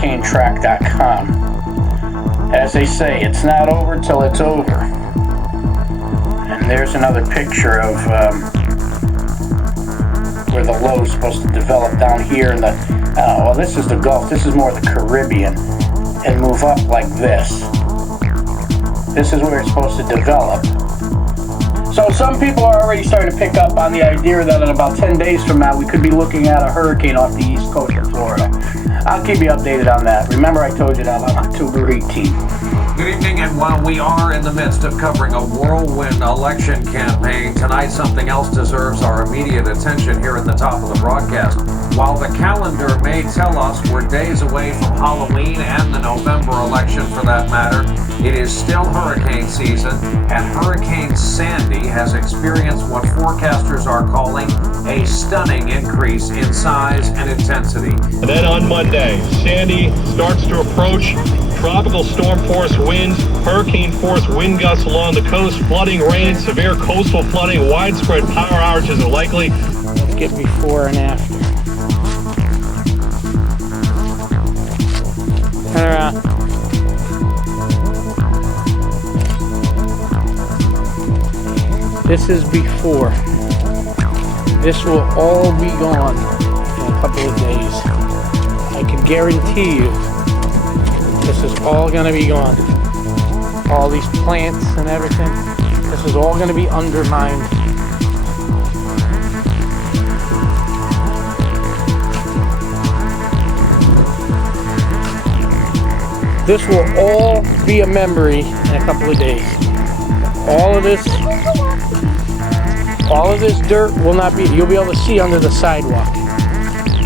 hurricanetrack.com. As they say, it's not over till it's over. And there's another picture of where the low is supposed to develop down here in the, well, this is the Gulf, this is more the Caribbean, and move up like this. This is where it's supposed to develop. So some people are already starting to pick up on the idea that in about 10 days from now we could be looking at a hurricane off the east coast of Florida. I'll keep you updated on that. Remember, I told you that on October 18th. Good evening, and while we are in the midst of covering a whirlwind election campaign, tonight something else deserves our immediate attention here at the top of the broadcast. While the calendar may tell us we're days away from Halloween and the November election for that matter, it is still hurricane season, and Hurricane Sandy has experienced what forecasters are calling a stunning increase in size and intensity. And then on Monday, Sandy starts to approach. Tropical storm force winds, hurricane force wind gusts along the coast, flooding rain, severe coastal flooding, widespread power outages are likely. Let's get before and after. Turn around. This is before. This will all be gone in a couple of days. I can guarantee you this is all going to be gone. All these plants and everything, this is all going to be undermined. This will all be a memory in a couple of days. All of this dirt will not be, you'll be able to see under the sidewalk.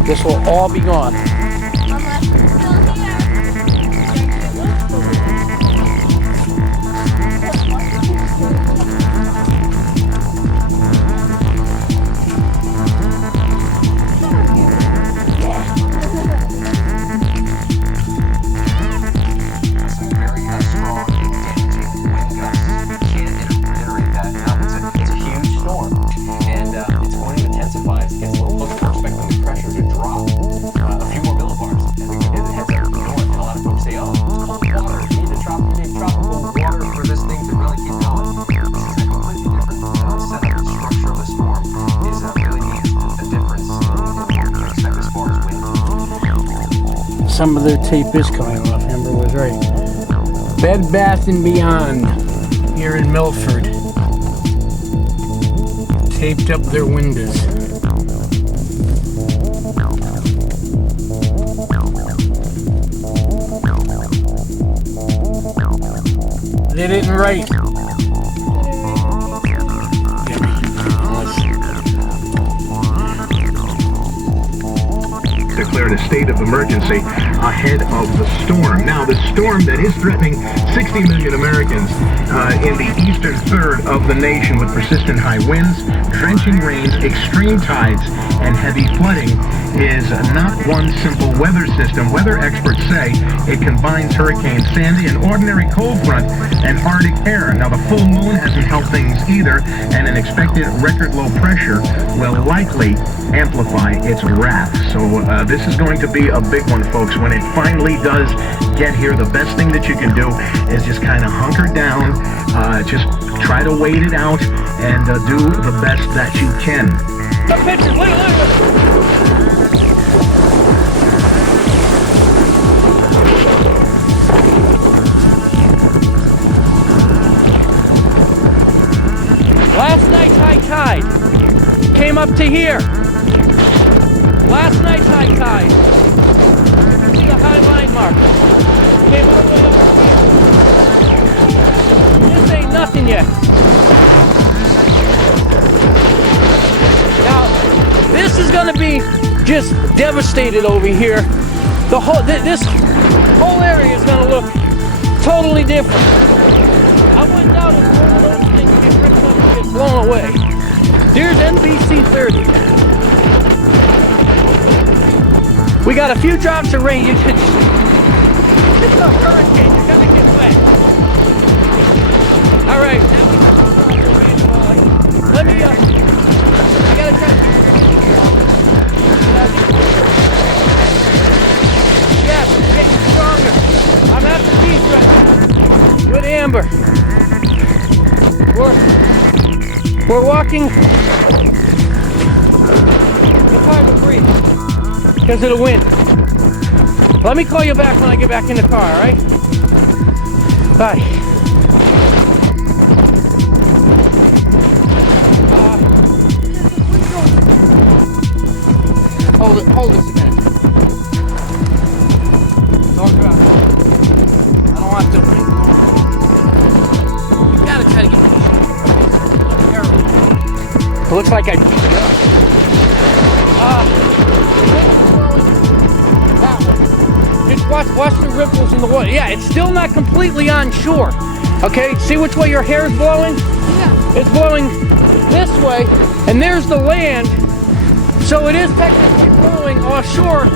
This will all be gone. Some of their tape is coming off. Amber was right. Bed Bath & Beyond here in Milford taped up their windows. They didn't write. Declared a state of emergency ahead of the storm. Now, the storm that is threatening 60 million Americans in the eastern third of the nation with persistent high winds, drenching rains, extreme tides, and heavy flooding is not one simple weather system. Weather experts say it combines Hurricane Sandy, an ordinary cold front, and Arctic air. Now, the full moon hasn't helped things either, and an expected record low pressure will likely amplify its wrath. So this is going to be a big one, folks. When it finally does get here, the best thing that you can do is just kind of hunker down, just try to wait it out, and do the best that you can. The pictures, look. Last night's high tide came up to here. Last night's high tide. See the high line mark. Came all the way up here. This ain't nothing yet. Now, this is going to be just devastated over here. The whole this whole area is going to look totally different. I went down and one of those things get ripped up and get blown away. Here's NBC 30. We got a few drops of rain. It's a hurricane. You're gonna get wet. All right. Let me. I gotta try. Yes. looking. It's hard to breathe because of the wind. Let me call you back when I get back in the car, all right? Bye. Hold this a minute. Don't drop it. I don't want to. You gotta try to get this. It looks like I beat it up. That one. Just watch the ripples in the water. Yeah, it's still not completely on shore. Okay, see which way your hair is blowing? Yeah. It's blowing this way, and there's the land. So it is technically blowing offshore.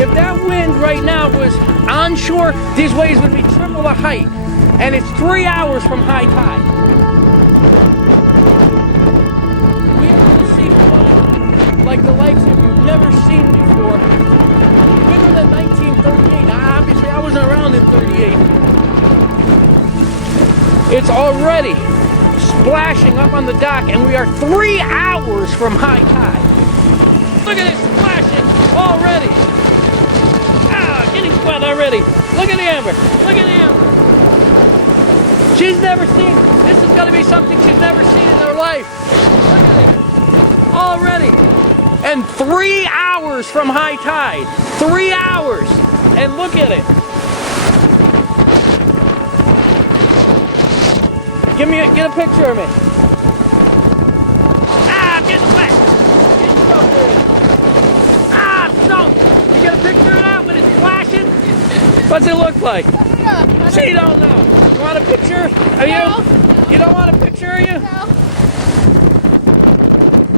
If that wind right now was onshore, these waves would be triple the height. And it's 3 hours from high tide. We are going to see flooding like the likes of you've never seen before. Bigger than 1938. Now, obviously, I wasn't around in 38. It's already splashing up on the dock, and we are 3 hours from high tide. Look at it splashing already. Getting wet already. Look at the amber. Look at the amber. She's never seen, this is going to be something she's never seen in her life. Look at it. Already. And 3 hours from high tide. 3 hours. And look at it. Get a picture of me. I'm getting wet. You get a picture of that when it's flashing? What's it look like? She don't know. You want a picture? Are you? You don't want a picture, are you? No.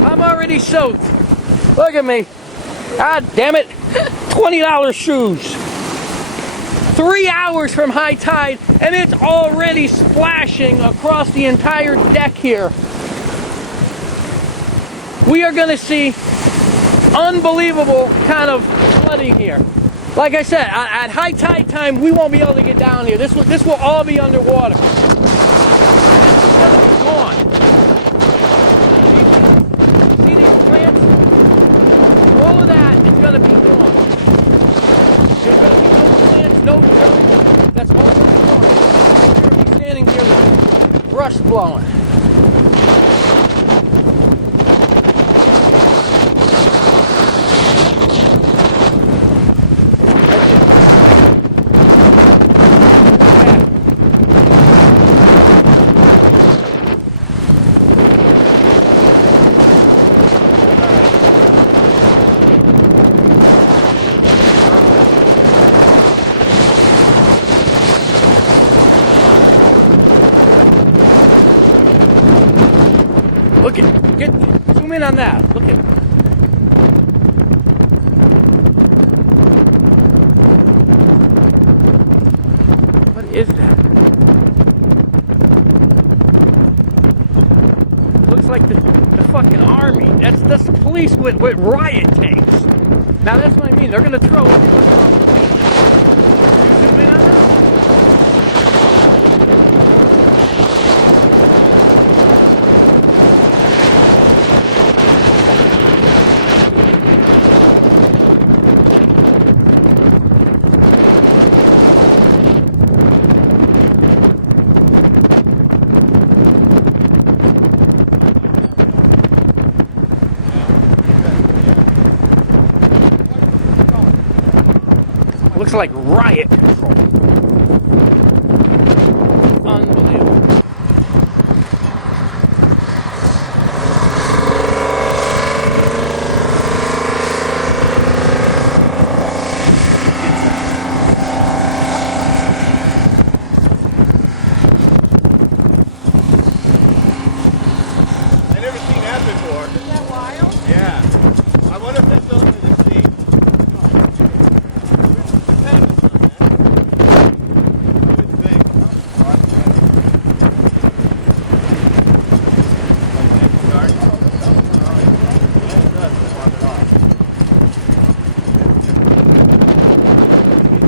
I'm already soaked. Look at me. God damn it. $20 shoes. 3 hours from high tide, and it's already splashing across the entire deck here. We are going to see unbelievable kind of flooding here. Like I said, at high tide time, we won't be able to get down here. This will all be underwater. It's gonna be gone. See these plants? All of that is gonna be gone. There's gonna be no plants, no junk. That's all gonna be gone. We're gonna be standing here with brush blowing. Look at, zoom in on that. Look at. What is that? It looks like the fucking army. That's the police with riot tanks. Now that's what I mean. They're gonna throw everyone off the beach. You zoom in on that? Looks like riot control. Unbelievable. I've never seen that before. Isn't that wild? Yeah. I wonder if that's filling the sea.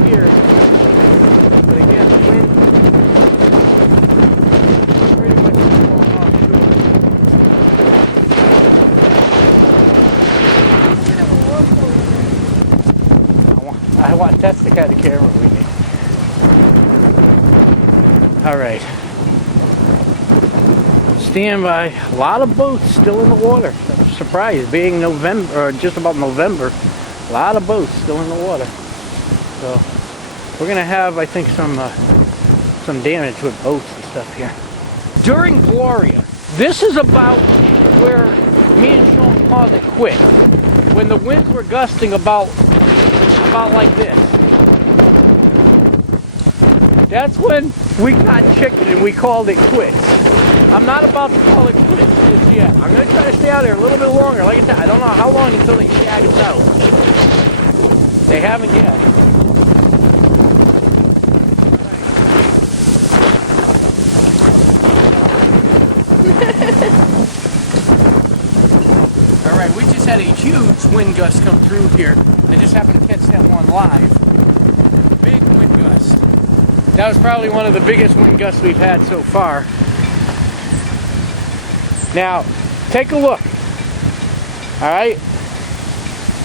Here. But again, the wind pretty much is going offshore. That's the kind of camera we need. All right. Stand by. A lot of boats still in the water. I'm surprised, being November, or just about November, a lot of boats still in the water. So we're gonna have, I think, some damage with boats and stuff here. During Gloria, this is about where me and Sean called it quit. When the winds were gusting about like this. That's when we got chicken and we called it quits. I'm not about to call it quits just yet. I'm going to try to stay out here a little bit longer. Like I said, I don't know how long until they shag us out. They haven't yet. Alright, we just had a huge wind gust come through here. I just happened to catch that one live. Big wind gust. That was probably one of the biggest wind gusts we've had so far. Now, take a look. Alright?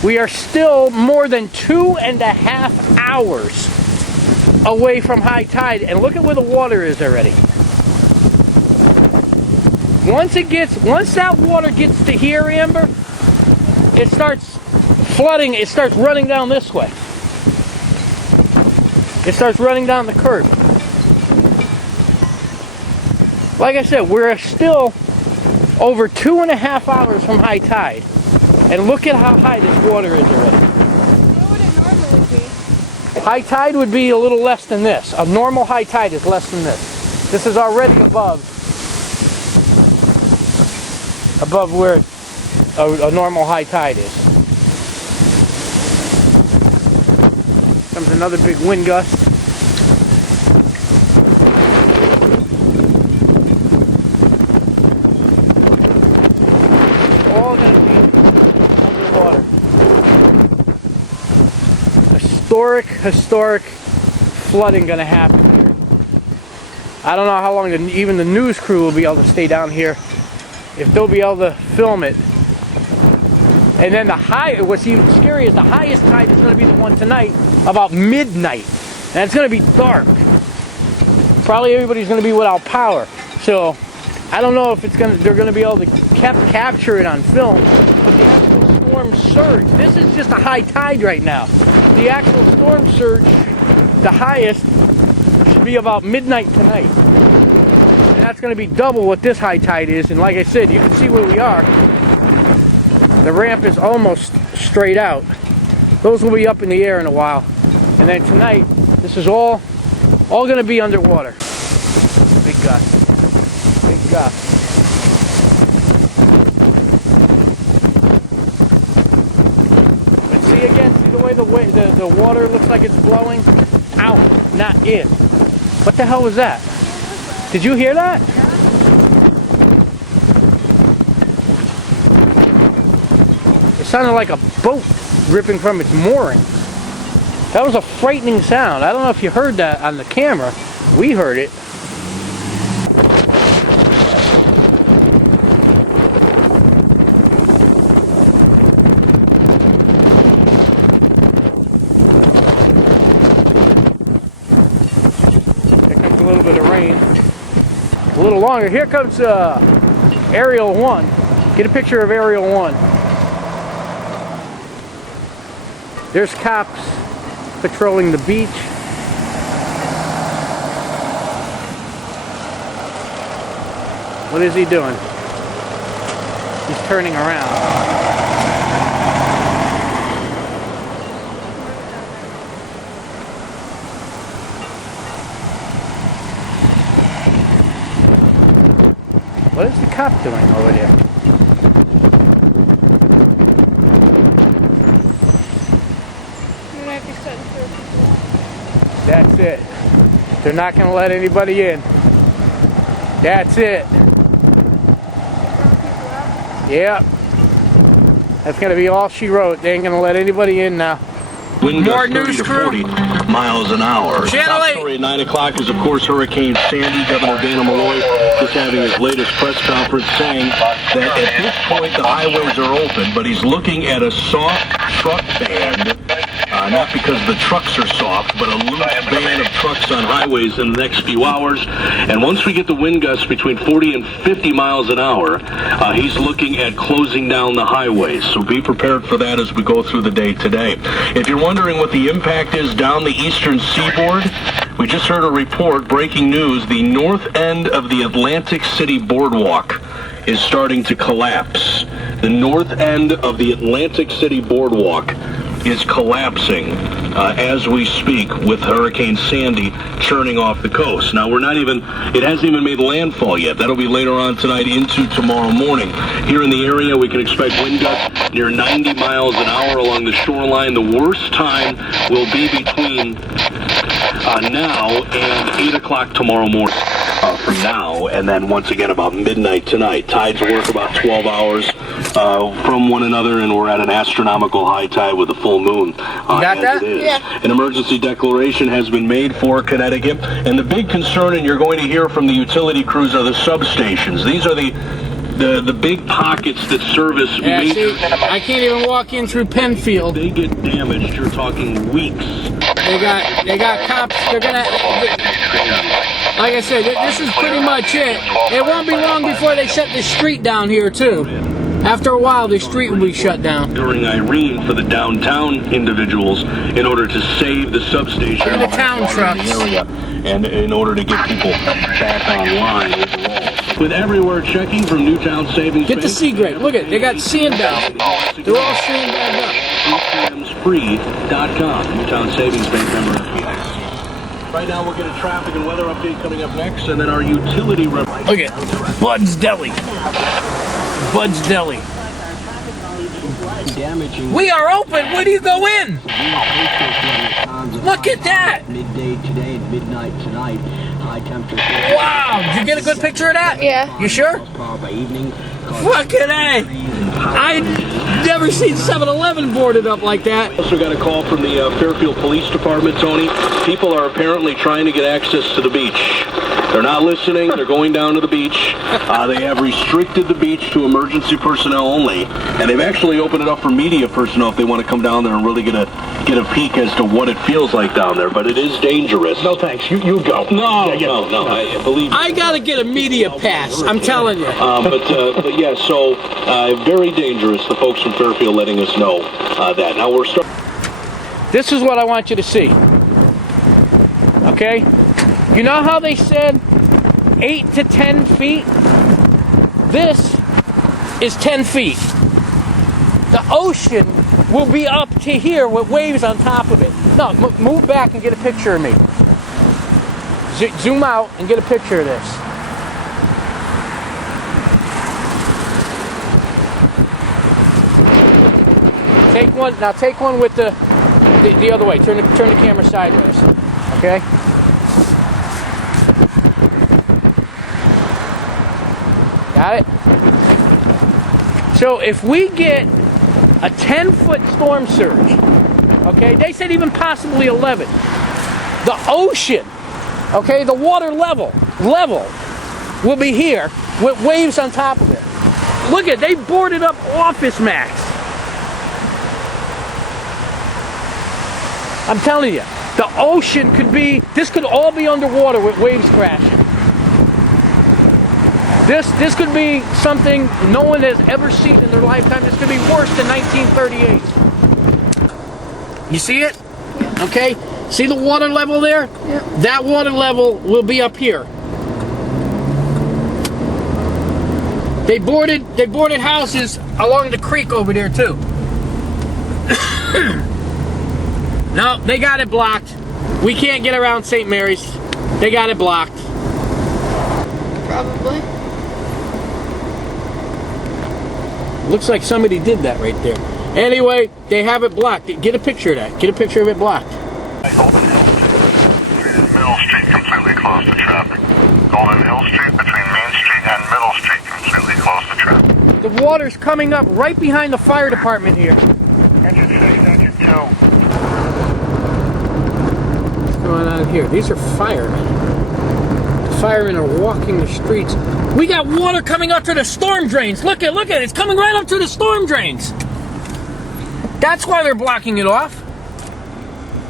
We are still more than 2.5 hours away from high tide, and look at where the water is already. Once that water gets to here, Amber, it starts flooding, it starts running down this way. It starts running down the curb. Like I said, we're still over 2.5 hours from high tide. And look at how high this water is already. What would it normally be? High tide would be a little less than this. A normal high tide is less than this. This is already above where a normal high tide is. Comes another big wind gust. All going to be underwater. Historic flooding going to happen here. I don't know how long even the news crew will be able to stay down here, if they'll be able to film it. And then what's even scary is the highest tide is going to be the one tonight, about midnight. And it's going to be dark. Probably everybody's going to be without power. So I don't know if they're going to be able to capture it on film. But the actual storm surge, this is just a high tide right now. The actual storm surge, the highest, should be about midnight tonight. And that's going to be double what this high tide is. And like I said, you can see where we are. The ramp is almost straight out. Those will be up in the air in a while. And then tonight, this is all going to be underwater. Big gust. Big gust. But see again, see the way the water looks like it's blowing out, not in. What the hell was that? Did you hear that? It sounded like a boat ripping from its mooring. That was a frightening sound. I don't know if you heard that on the camera. We heard it. Here comes a little bit of rain. A little longer. Here comes Aerial 1. Get a picture of Aerial 1. There's cops patrolling the beach. What is he doing? He's turning around. What is the cop doing over there? That's it. They're not going to let anybody in. That's it. Yep. That's going to be all she wrote. They ain't going to let anybody in now. Wind More gusts 30 news to crew. 40 miles an hour. Channel Top 8. story at 9 o'clock is, of course, Hurricane Sandy. Governor Dana Malloy just having his latest press conference saying that at this point the highways are open, but he's looking at a soft truck ban not because the trucks are soft, but a loose band of trucks on highways in the next few hours. And once we get the wind gusts between 40 and 50 miles an hour, he's looking at closing down the highways. So be prepared for that as we go through the day today. If you're wondering what the impact is down the eastern seaboard, we just heard a report, breaking news, the north end of the Atlantic City Boardwalk is starting to collapse. The north end of the Atlantic City Boardwalk is collapsing as we speak, with Hurricane Sandy churning off the coast. Now, it hasn't even made landfall yet. That'll be later on tonight into tomorrow morning. Here in the area, we can expect wind gusts near 90 miles an hour along the shoreline. The worst time will be between now and 8 o'clock tomorrow morning. From now, and then once again about midnight tonight. Tides work about 12 hours from one another, and we're at an astronomical high tide with a full moon. You got that? Yeah. An emergency declaration has been made for Connecticut, and the big concern, and you're going to hear from the utility crews, are the substations. These are the big pockets that service major... I can't even walk in through Penfield. They get damaged. You're talking weeks. They got cops. They're gonna. Like I said, this is pretty much it. It won't be long before they shut the street down here too. After a while, the street will be shut down. During Irene for the downtown individuals in order to save the substation. And the town trucks. And in order to get people back online overall. With everywhere checking from Newtown Savings Get Bank. the Seagrave. Look at it. They got sandbags. They're all sandbagged up. ATMsFree.com. Newtown Savings Bank member FDIC. Right now we'll get a traffic and weather update coming up next, and then our utility rep. Look at Bud's Deli. Bud's Deli. We are open. Where do you go in? Look at that. Midday today and midnight tonight. High temperature. Wow. Did you get a good picture of that? Yeah. You sure? By evening. Look at that. I've never seen 7-Eleven boarded up like that. Also got a call from the Fairfield Police Department, Tony. People are apparently trying to get access to the beach. They're not listening. They're going down to the beach. They have restricted the beach to emergency personnel only, and they've actually opened it up for media personnel if they want to come down there and really get a peek as to what it feels like down there. But it is dangerous. No thanks. You go. No. I believe. I gotta get a media pass. I'm telling you. But yeah, so very dangerous. The folks from Fairfield letting us know that. Now we're starting. This is what I want you to see. Okay? You know how they said 8 to 10 feet? This is 10 feet. The ocean will be up to here with waves on top of it. No, move back and get a picture of me. Zoom out and get a picture of this. Take one with the other way. Turn the camera sideways. Okay? Got it? So if we get a 10-foot storm surge, okay, they said even possibly 11, the ocean, okay, the water level will be here with waves on top of it. Look at, they boarded up Office Max. I'm telling you, the ocean this could all be underwater with waves crashing. This could be something no one has ever seen in their lifetime. This could be worse than 1938. You see it? Yeah. Okay. See the water level there? Yeah. That water level will be up here. They boarded houses along the creek over there too. No, they got it blocked. We can't get around St. Mary's. They got it blocked. Probably. Looks like somebody did that right there. Anyway, they have it blocked. Get a picture of that. Get a picture of it blocked. Middle Street completely closed to traffic. Golden Hill Street between Main Street and Middle Street completely closed to traffic. The water's coming up right behind the fire department here. Engine 6, Engine 2. What's going on here? These are firemen. The firemen are walking the streets. We got water coming up to the storm drains. Look at it. It's coming right up to the storm drains. That's why they're blocking it off.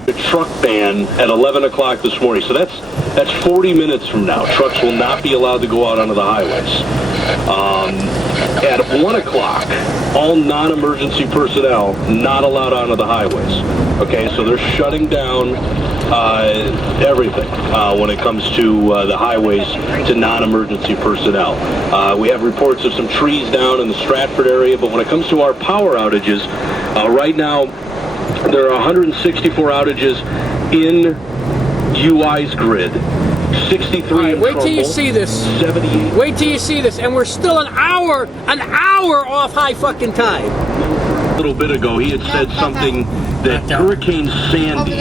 The truck ban at 11 o'clock this morning. So that's 40 minutes from now. Trucks will not be allowed to go out onto the highways. At 1 o'clock, all non-emergency personnel not allowed onto the highways. Okay, so they're shutting down everything when it comes to the highways to non-emergency personnel. We have reports of some trees down in the Stratford area, but when it comes to our power outages, right now there are 164 outages in UI's grid. 63 right, in wait till you Trumbull, see this. 78. Wait till you see this, and we're still an hour off high fucking tide. A little bit ago, he had said something that Hurricane Sandy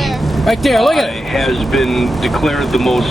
Right there, look at it. has been declared the most.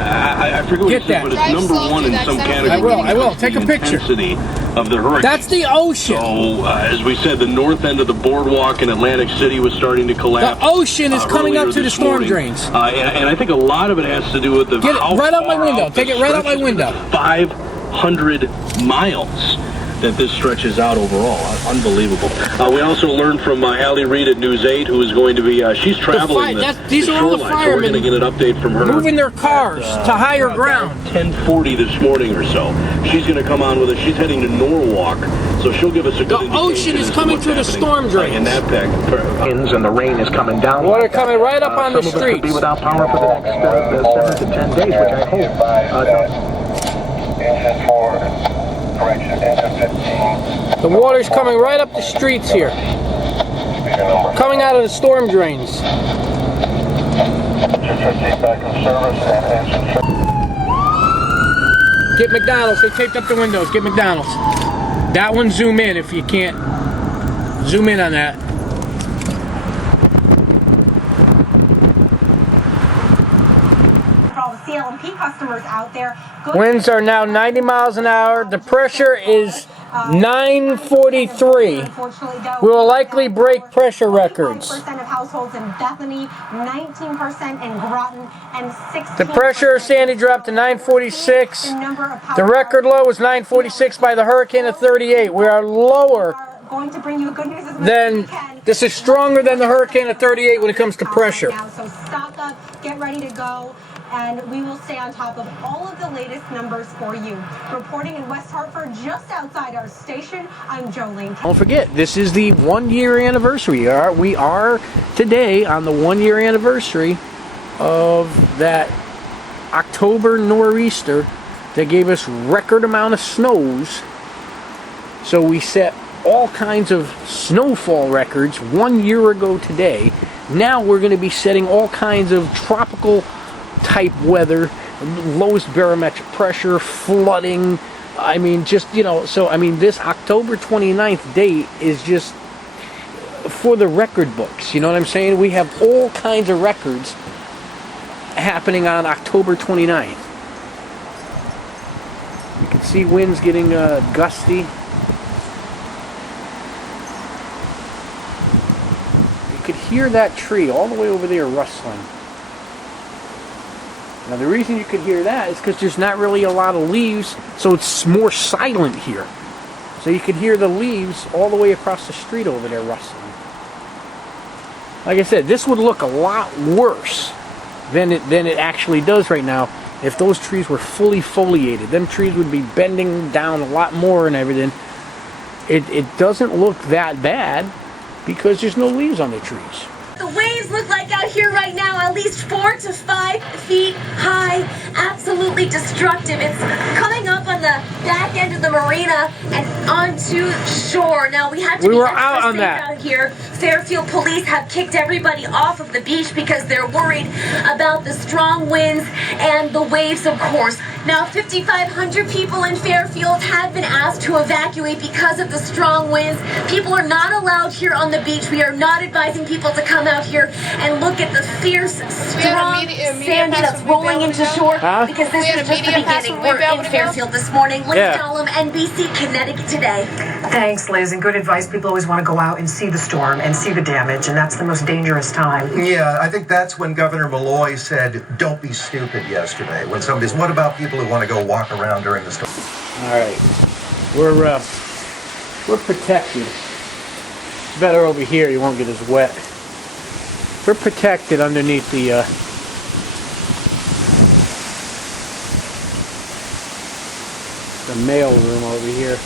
I forget what Get he said, that. but it's Drive number slow one to in that some center. category. I will. Take a picture. Intensity of the hurricane. That's the ocean. So, as we said, the north end of the boardwalk in Atlantic City was starting to collapse. The ocean is coming up earlier to the this storm morning. drains. And I think a lot of it has to do with the. Get it how right out my far window. out Take this it right out my stretches. window. 500 miles that this stretches out overall. Unbelievable. We also learned from Allie Reed at News 8, who is going to be, she's traveling these are all the shoreline, so we're going to firemen get an update from her. moving their cars to higher ground. 10:40 this morning or so. She's going to come on with us. She's heading to Norwalk, so she'll give us a good The indication ocean is as to coming what's through the happening, storm drains. in that pack. And the rain is coming down. Water coming right up on the Some of us could be streets. without power for the next 7 to 10 days, which I hope. Engine 4, correction, engine 15. The water's coming right up the streets here, coming out of the storm drains. Engine 15 back in service and engine 15. Get McDonald's. They taped up the windows. Get McDonald's. That one, zoom in if you can't. Zoom in on that. For all the CLMP customers out there. Winds are now 90 miles an hour. The pressure is 943. We will likely break pressure records. 9% of households in Bethany, 19% in Groton, and 16%. The pressure of Sandy dropped to 946. The record low was 946 by the hurricane of 38. We are lower Going to bring you good news than, this is stronger than the hurricane of 38 when it comes to pressure. So stock up, get ready to go, and we will stay on top of all of the latest numbers for you. Reporting in West Hartford, just outside our station, I'm Jolene. Don't forget, this is the 1 year anniversary. We are today on the 1 year anniversary of that October nor'easter that gave us record amount of snows. So we set all kinds of snowfall records 1 year ago today. Now we're going to be setting all kinds of tropical type weather, lowest barometric pressure, flooding. I mean, just, so I mean, this October 29th date is just for the record books. You know what I'm saying? We have all kinds of records happening on October 29th. You can see winds getting gusty. You could hear that tree all the way over there rustling. Now the reason you could hear that is because there's not really a lot of leaves, so it's more silent here. So you could hear the leaves all the way across the street over there rustling. Like I said, this would look a lot worse than it actually does right now if those trees were fully foliated. Them trees would be bending down a lot more and everything. It doesn't look that bad because there's no leaves on the trees. The waves look like out here right now at least 4 to 5 feet high. Absolutely destructive. It's coming up on the back end of the marina and onto shore. Now we had to be extra safe out here. Fairfield police have kicked everybody off of the beach because they're worried about the strong winds and the waves, of course. Now 5,500 people in Fairfield have been asked to evacuate because of the strong winds. People are not allowed here on the beach. We are not advising people to come out here and look at the fierce, strong Sandy that's rolling into shore because this is just the beginning. We're in Fairfield this morning. Liz Dollum, NBC Connecticut Today. Thanks, Liz, and good advice. People always want to go out and see the storm and see the damage, and that's the most dangerous time. Yeah, I think that's when Governor Malloy said, don't be stupid yesterday. When somebody's, what about people who want to go walk around during the storm? All right, we're protected. It's better over here. You won't get as wet. We're protected underneath the mail room over here.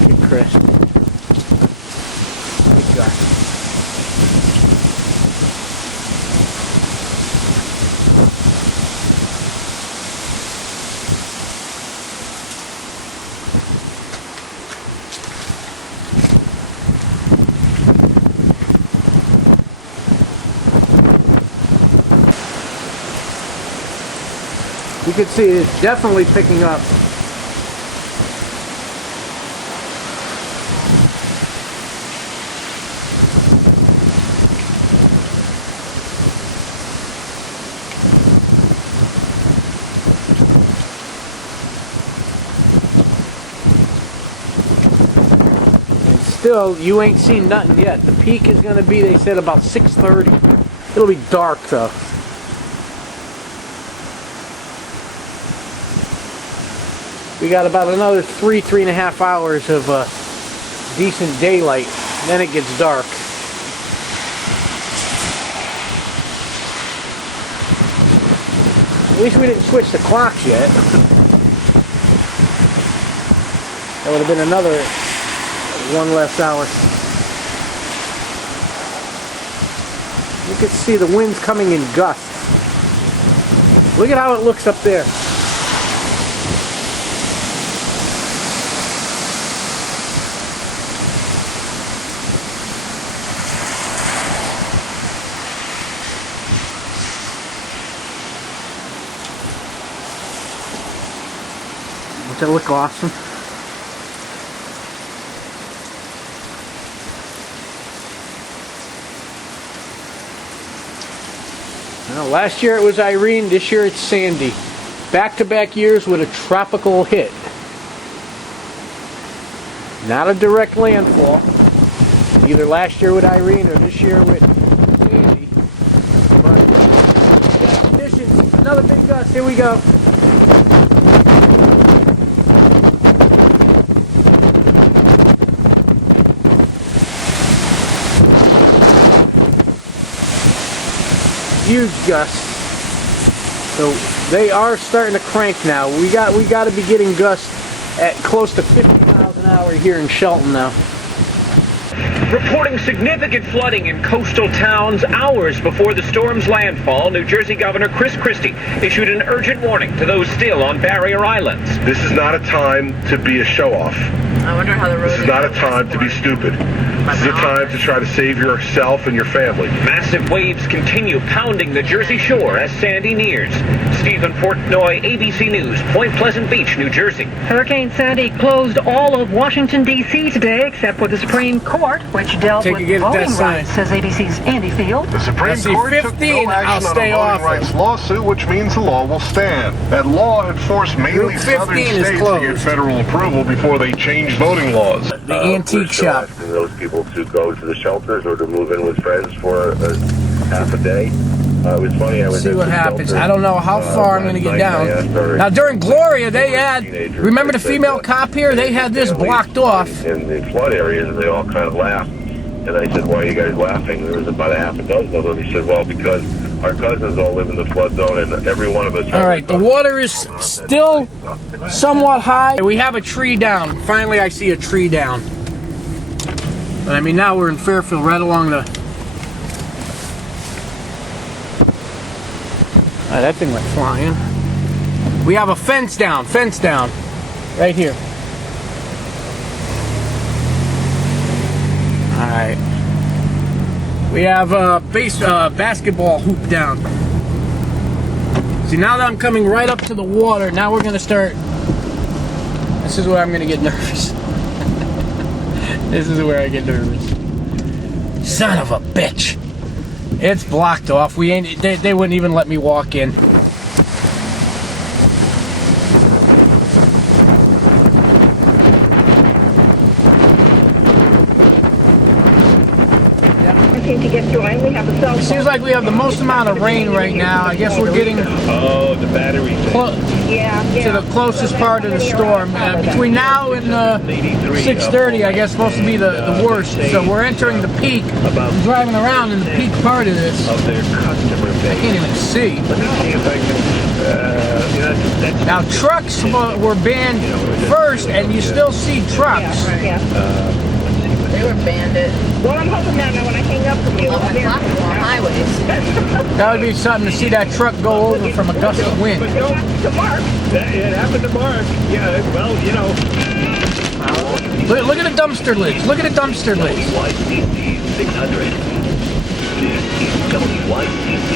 Look at Chris. Good guy. You can see it's definitely picking up. And still, you ain't seen nothing yet. The peak is going to be, they said, about 6:30. It'll be dark though. We got about another 3.5 hours of decent daylight. Then it gets dark. At least we didn't switch the clocks yet. That would have been another 1 less hour. You can see the wind's coming in gusts. Look at how it looks up there. Does that look awesome? Well, last year it was Irene, this year it's Sandy. Back-to-back years with a tropical hit. Not a direct landfall. Either last year with Irene or this year with Sandy. But conditions, another big gust, here we go. Huge gusts. So they are starting to crank now. We got to be getting gusts at close to 50 miles an hour here in Shelton now. Reporting significant flooding in coastal towns hours before the storm's landfall, New Jersey Governor Chris Christie issued an urgent warning to those still on barrier islands. This is not a time to be a show-off. I wonder how the road This is not a time to be stupid. This is a time to try to save yourself and your family. Massive waves continue pounding the Jersey shore as Sandy nears. Stephen Portnoy, ABC News, Point Pleasant Beach, New Jersey. Hurricane Sandy closed all of Washington, D.C. today, except for the Supreme Court, which dealt with voting rights, says ABC's Andy Field. The Supreme Court took no action on a voting rights lawsuit, which means the law will stand. That law had forced mainly southern states to get federal approval before they changed voting laws. The antique shop. Those people to go to the shelters or to move in with friends for half a day. It was funny. I was see what happens. I don't know how far I'm going to get down. Now during Gloria, they had. Remember the female cop here? They had this blocked off. In the flood areas, and they all kind of laughed. And I said, "Why are you guys laughing?" There was about a half a dozen of them. He said, "Well, because our cousins all live in the flood zone, and every one of us." All right, the water is still somewhat high. We have a tree down. Finally, I see a tree down. I mean, now we're in Fairfield, right along the... Oh, that thing went flying. We have a fence down, right here. All right. We have a basketball hoop down. See, now that I'm coming right up to the water, now we're gonna start... This is where I'm gonna get nervous. This is where I get nervous. Son of a bitch. It's blocked off. They wouldn't even let me walk in. working to get through. I only have a cell phone. Seems like we have the most amount of rain right now. I guess we're getting the battery to the closest part of the storm. Between now and 6:30, I guess, supposed to be the worst. So we're entering the peak. I'm driving around in the peak part of this. I can't even see. Let me see if I can. Now trucks were banned first, and you still see trucks. They were banned it. Well, I'm hoping that when I hang up from you, on highways. That would be something to see that truck go over from a gust of wind. But no, to Mark. It happened to Mark. Yeah, well, you know. Look at the dumpster lids. Look at the dumpster lids. WYCC 600. This is WYCC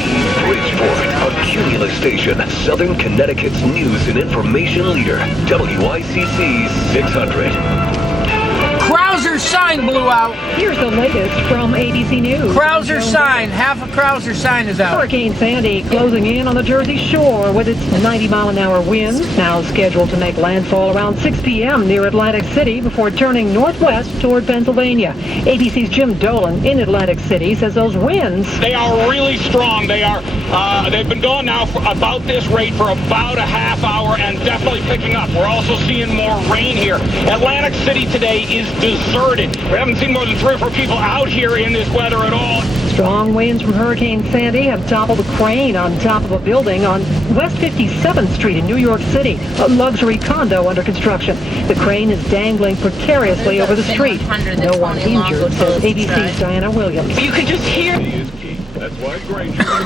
Bridgeport, a Cumulus station, Southern Connecticut's news and information leader. WYCC 600. Krauser's sign blew out. Here's the latest from ABC News. Krauser's sign. Half of Krauser's sign is out. Hurricane Sandy closing in on the Jersey Shore with its 90-mile-an-hour winds, now scheduled to make landfall around 6 p.m. near Atlantic City before turning northwest toward Pennsylvania. ABC's Jim Dolan in Atlantic City says those winds... They are really strong. They've been going now for about this rate for about a half hour and definitely picking up. We're also seeing more rain here. Atlantic City today is deserted. We haven't seen more than 3 or 4 people out here in this weather at all. Strong winds from Hurricane Sandy have toppled a crane on top of a building on West 57th Street in New York City, a luxury condo under construction. The crane is dangling precariously over the street. No one injured, says ABC's Diana Williams. You can just hear... The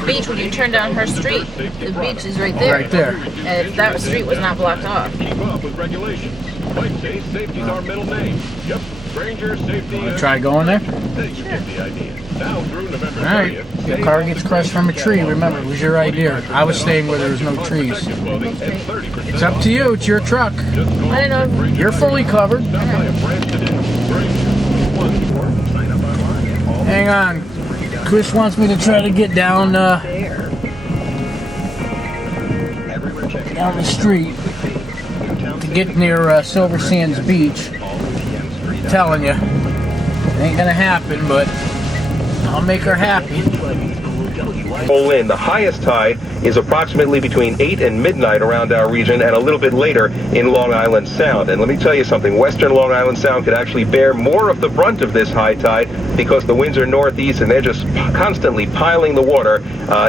beach, when you turn down her street, the beach is right there. Right there. And if that street was not blocked off. Keep up with regulations. Like say, safety's our middle name. Yep. Stranger safety. Try going there? You get the idea. Now through November 30th. All right. Your car gets crushed from a tree. Remember, it was your idea. I was staying where there was no trees. It's up to you. It's your truck. I don't know. You're fully covered. Hang on. Chris wants me to try to get down the street to get near Silver Sands Beach. I'm telling you, it ain't gonna happen, but I'll make her happy. In the highest tide is approximately between 8 and midnight around our region and a little bit later in Long Island Sound. And let me tell you something, western Long Island Sound could actually bear more of the brunt of this high tide because the winds are northeast and they're just constantly piling the water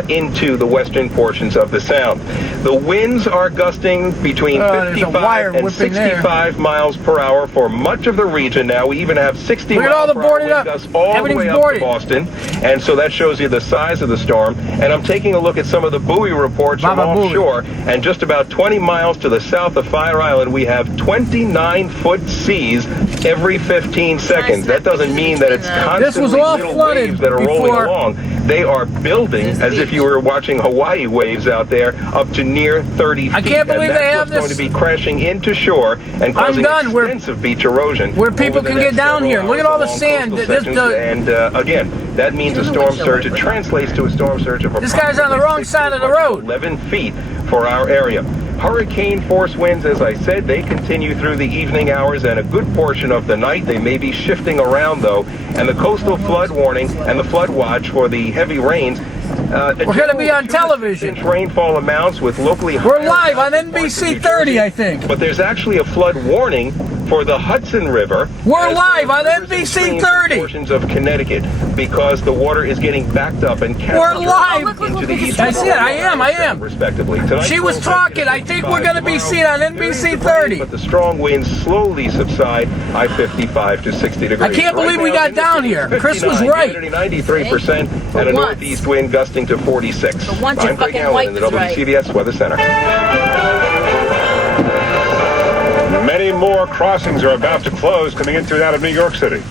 into the western portions of the Sound. The winds are gusting between 55 and 65 miles per hour for much of the region now. We even have 60 miles per hour wind gusts all the way up to Boston. And so that shows you the size of the storm. And I'm taking a look at some of the buoy reports from offshore, and just about 20 miles to the south of Fire Island, we have 29-foot seas every 15 seconds. That doesn't mean that it's constantly little waves that are rolling along. They are building as if you were watching Hawaii waves out there up to near 30 feet. I can't believe they have this. Going to be crashing into shore and causing extensive beach erosion. Where people can get down here. Look at all the sand. And again, that means a storm surge. It translates to a storm surge of this guy's on the wrong side of the road. 11 feet for our area. Hurricane force winds, as I said, they continue through the evening hours and a good portion of the night. They may be shifting around, though. And the coastal flood warning and the flood watch for the heavy rains. We're going to be on television. Rainfall amounts with locally... We're live on NBC 30, I think. But there's actually a flood warning for the Hudson River. We're live on NBC 30. Portions of Connecticut because the water is getting backed up and we're live. Into the east. I see it. I am. Respectively. She was talking. I think we're going to be seen on NBC 30. But the strong winds slowly subside. I-55 to 60 degrees. I can't believe we got down here. Chris was right. 93% and a northeast wind gusting to 46. I'm Greg Allen in the WCBS Weather Center. Many more crossings are about to close coming into and out of New York City.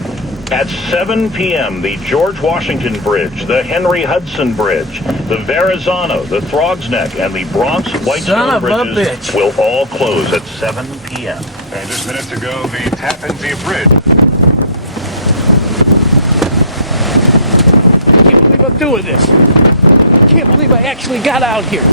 At 7 p.m., the George Washington Bridge, the Henry Hudson Bridge, the Verrazano, the Throgs Neck, and the Bronx Whitestone bridges will all close at 7 p.m. And just minutes ago, the Tappan Zee Bridge. I can't believe I'm doing this. I can't believe I actually got out here.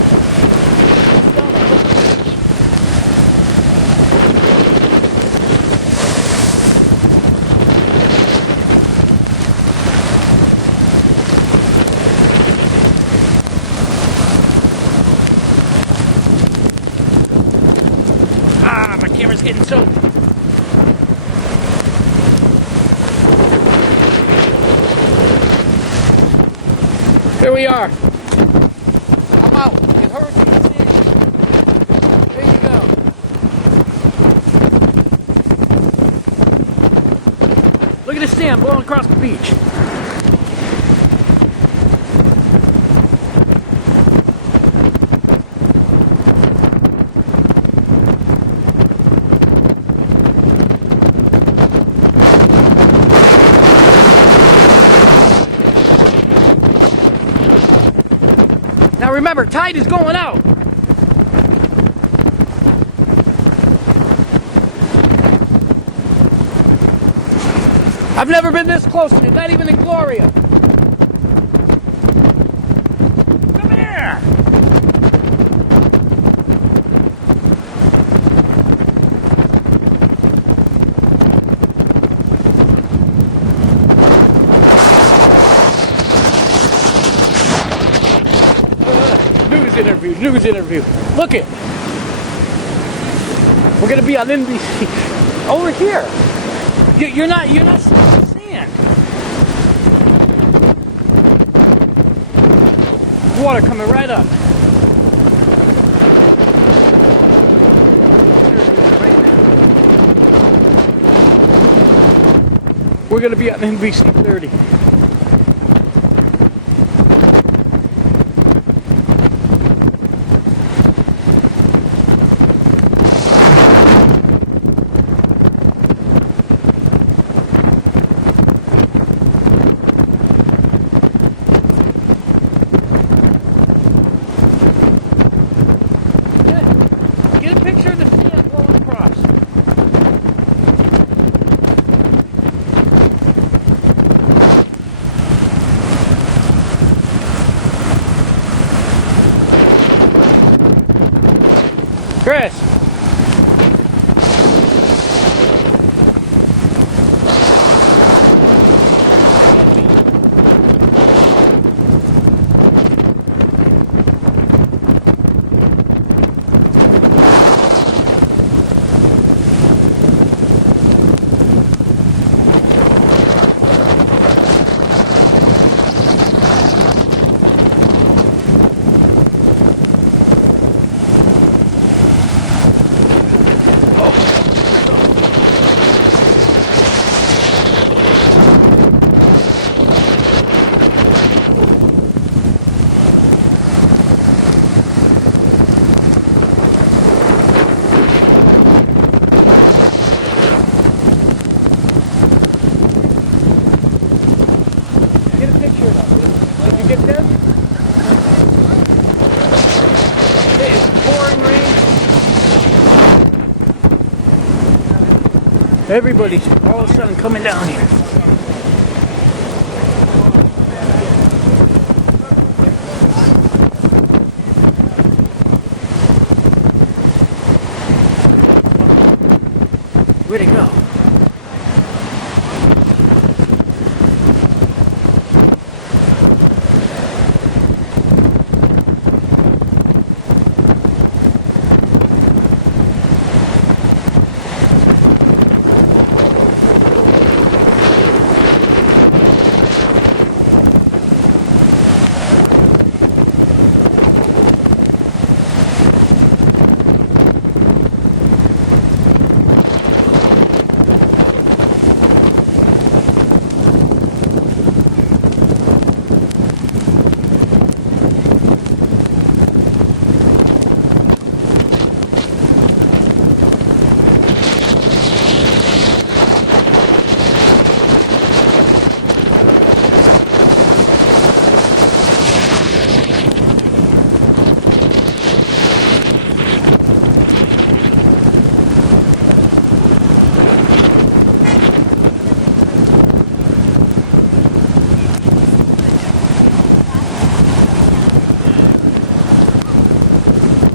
Here we are. I'm out. Get Hurricane Sandy. There you go. Look at the sand blowing across the beach. Now remember, tide is going out. I've never been this close to it, not even in Gloria. Come here! News interview. Look it. We're gonna be on NBC. Over here. You're not seeing the sand. Water coming right up. We're gonna be on NBC 30. Get a picture of the sand blowing across. Chris. Everybody's all of a sudden coming down here. Where'd it go?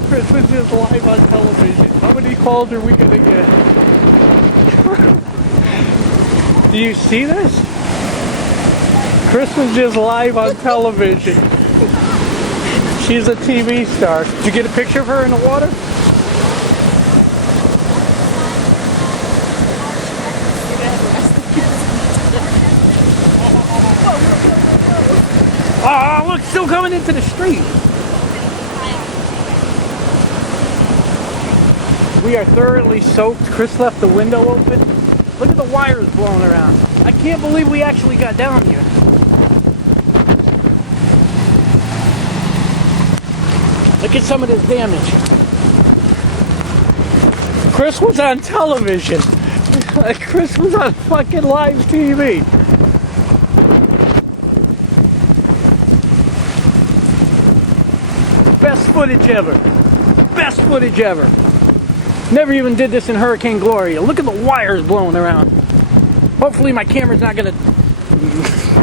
Christmas is live on television. How many calls are we gonna get? Do you see this? Christmas is live on television. She's a TV star. Did you get a picture of her in the water? Oh, look, still coming into the street. We are thoroughly soaked. Chris left the window open. Look at the wires blowing around. I can't believe we actually got down here. Look at some of this damage. Chris was on television. Chris was on fucking live TV. Best footage ever. Best footage ever. Never even did this in Hurricane Gloria. Look at the wires blowing around. Hopefully my camera's not gonna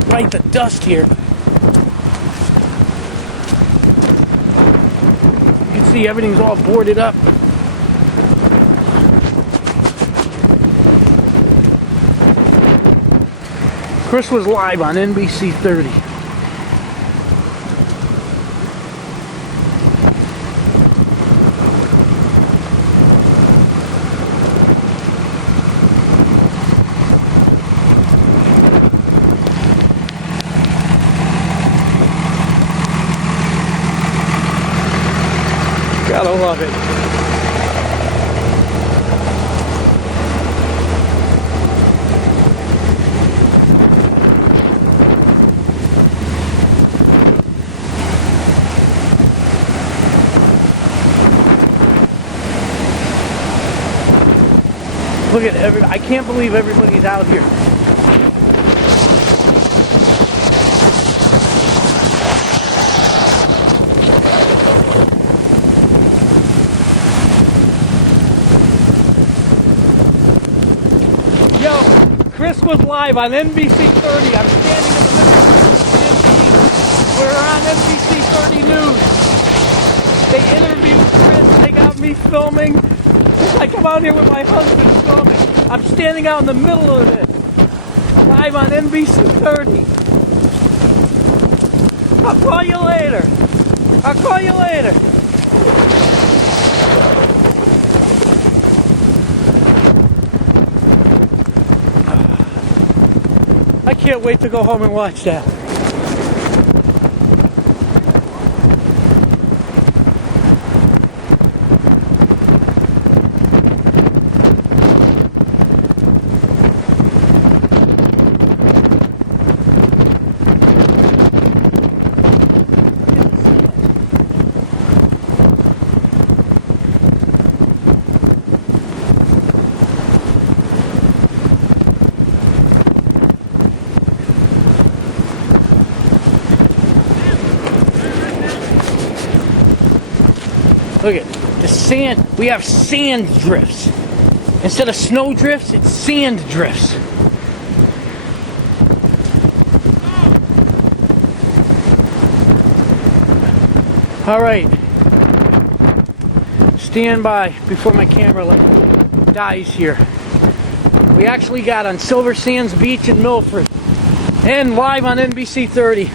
bite the dust here. You can see everything's all boarded up. Chris was live on NBC 30. Gotta love it. Look at I can't believe everybody's out here. Yo, Chris was live on NBC 30. I'm standing in the middle of NBC. We're on NBC 30 News. They interviewed Chris. They got me filming. I come out here with my husband filming. I'm standing out in the middle of it. Live on NBC 30. I'll call you later. I'll call you later. I can't wait to go home and watch that. Look at the sand. We have sand drifts. Instead of snow drifts, it's sand drifts. All right. Stand by before my camera dies here. We actually got on Silver Sands Beach in Milford and live on NBC 30.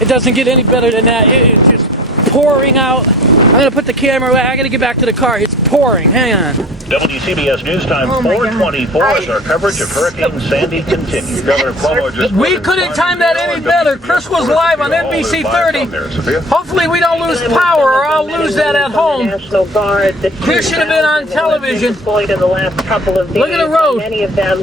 It doesn't get any better than that. It's just pouring out. I'm going to put the camera away. I got to get back to the car. It's pouring. Hang on. WCBS News Time 424 as our coverage of Hurricane Sandy continues. Governor Cuomo just... We couldn't time that any better. Chris was live on NBC 30. Hopefully we don't lose power or I'll lose that at home. Chris should have been on television. Look at the road.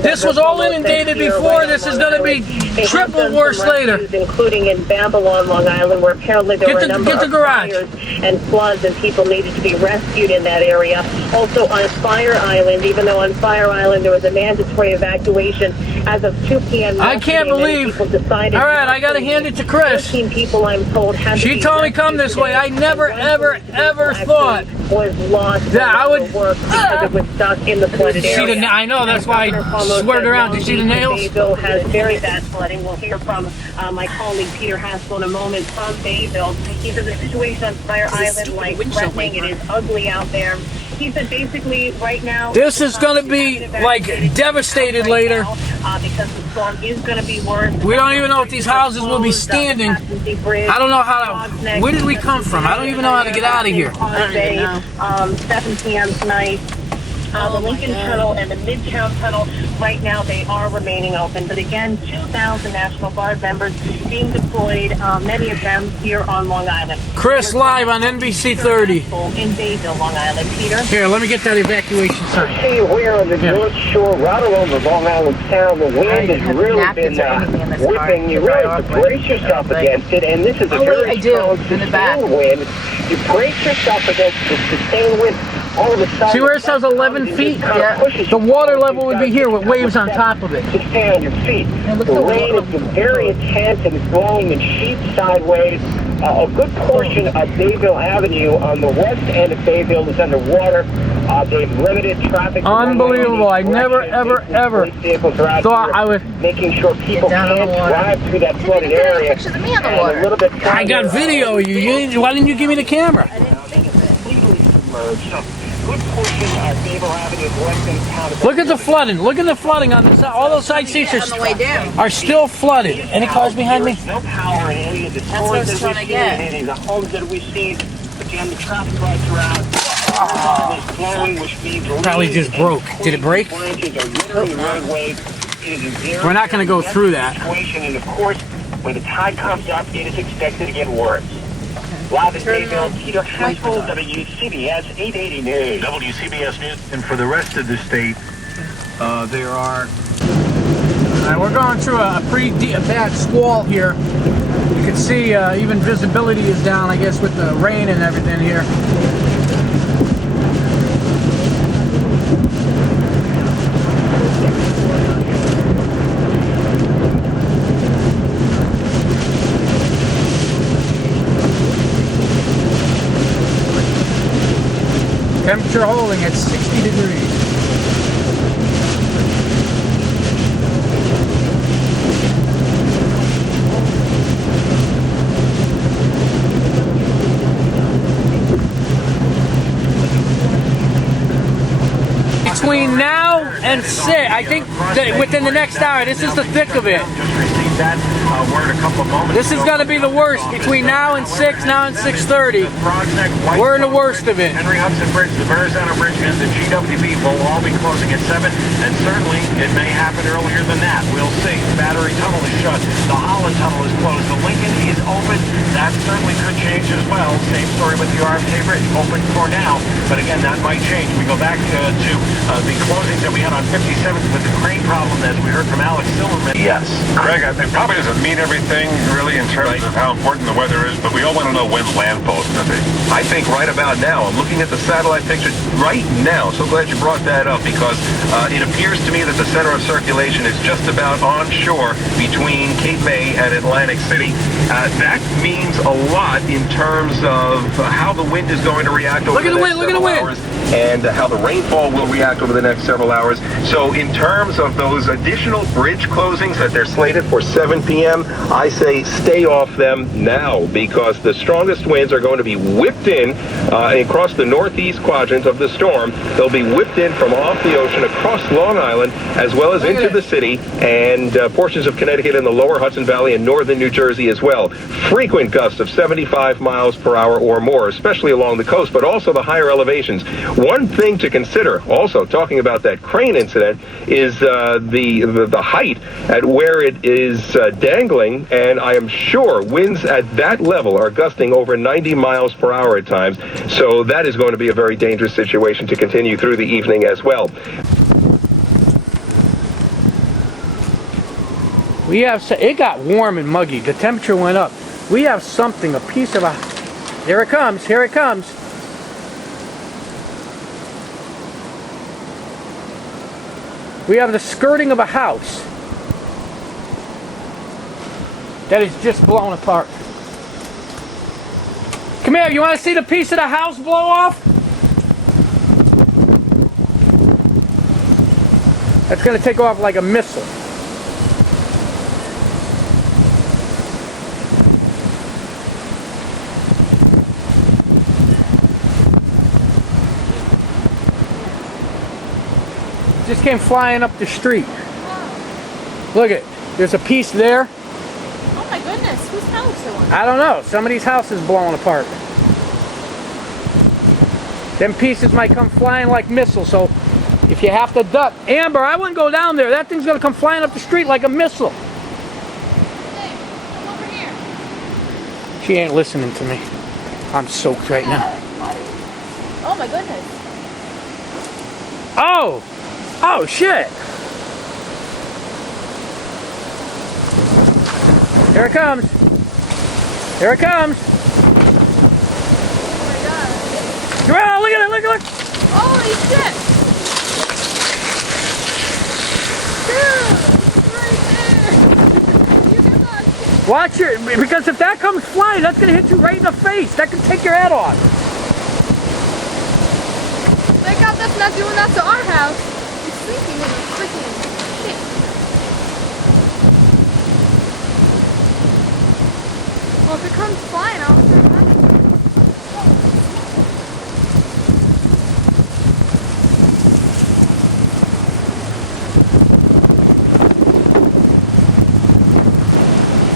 This was all inundated before. This is going to be triple worse later. Including in Babylon, Long Island, where apparently there were a number of fires and floods and people needed to be rescued in that area. Also on Fire Island, even though on Fire Island there was a mandatory evacuation as of 2 p.m. I can't believe. All right, I got to hand it to Chris. 13 people, I'm told, had she told me come this way. I never, ever thought was lost. Yeah, I would. Work because it was stuck in the flooded area. I know, that's why I sweared around. Do you see the nails? Bayville has very bad flooding. We'll hear from my colleague Peter Haskell in a moment from Bayville. He said the situation on Fire Island, like threatening, it is ugly out there. He said basically right now... This is going to be, like, devastated later. Because the storm is going to be worse. We don't even know if these houses will be standing. I don't know how to... Where did we come from? I don't even know how to get out of here. 7 p.m. tonight. The Lincoln Tunnel and the Midtown Tunnel, right now they are remaining open. But again, 2,000 National Guard members being deployed, many of them here on Long Island. Chris, live on NBC 30. In Bayville, Long Island. Peter? Here, let me get that evacuation sign. See, we're on the North Shore, right along the Long Island Sound. The wind has really been whipping. You really have to brace yourself against it, and this is a very strong sustained wind. You brace yourself against the sustained wind. All of a sudden, see where it says 11 feet? Yeah. The water level would be here with waves on top of it. To stay on your feet. The rain has been very intense and it's blowing in sheets sideways. A good portion of Bayville Avenue on the west end of Bayville is underwater. They've limited traffic. Unbelievable. I never, ever thought I would. Making sure people can't drive through that flooded area. Pictures of me on the water. I got video of you. Why didn't you give me the camera? Look at the flooding. Look at the flooding on the side. All those side streets are still flooded. Any cars behind me? No power in any of the stores that we see, any of the homes that we see. Again, the traffic lights are out. Probably just broke. Did it break? We're not going to go through that. And of course, when the tide comes up, it is expected to get worse. Live at Bayville, Peter Haskell, WCBS 880 News. WCBS News. And for the rest of the state, there are... We're going through a pretty bad squall here. You can see even visibility is down, I guess, with the rain and everything here. Temperature holding at 60 degrees. Between now and 6, I think that within the next hour, this is the thick of it. That word a couple of moments This is going to be the worst between now and 6, now and 6:30. We're in the worst of it. Henry Hudson Bridge, the Verrazano Bridge, and the GWB will all be closing at 7, and certainly it may happen earlier than that. We'll see. Battery Tunnel is shut. The Holland Tunnel is closed. The Lincoln is open. That certainly could change as well. Same story with the RFK Bridge. Open for now, but again, that might change. We go back to the closings that we had on 57th with the crane problem, as we heard from Alex Silverman. Yes. Greg, I think probably doesn't mean everything really in terms of how important the weather is, but we all want to know when landfall is going to be. I think right about now. I'm looking at the satellite picture right now. So glad you brought that up, because it appears to me that the center of circulation is just about onshore between Cape May and Atlantic City. That means a lot in terms of how the wind is going to react over the next several hours, and how the rainfall will react over the next several hours. So in terms of those additional bridge closings that they're slated for 7 p.m., I say stay off them now, because the strongest winds are going to be whipped in across the northeast quadrant of the storm. They'll be whipped in from off the ocean across Long Island, as well as into the city, and portions of Connecticut and the lower Hudson Valley and northern New Jersey as well. Frequent gusts of 75 miles per hour or more, especially along the coast, but also the higher elevations. One thing to consider, also talking about that crane incident, is the height at where it is dangling, and I am sure winds at that level are gusting over 90 miles per hour at times, so that is going to be a very dangerous situation to continue through the evening as well. It got warm and muggy. The temperature went up. We have something, a piece of a... Here it comes, here it comes. We have the skirting of a house that is just blown apart. Come here, you want to see the piece of the house blow off? That's going to take off like a missile. Just came flying up the street. Look at, there's a piece there. Oh my goodness, whose house is it? I don't know. Somebody's house is blowing apart. Them pieces might come flying like missiles, so If you have to duck. Amber, I wouldn't go down there. That thing's going to come flying up the street like a missile. Hey, come over here. She ain't listening to me. I'm soaked right now. Oh my goodness. Oh! Oh, shit! Here it comes. Here it comes. Oh my god. Come on, look at it, look at it. Holy shit! Dude, right there. You cannot. Watch it, because if that comes flying, that's going to hit you right in the face. That could take your head off. Thank God that's not doing that to our house. It's sleeping in the freaking shit. Well, if it comes flying, I'll turn back.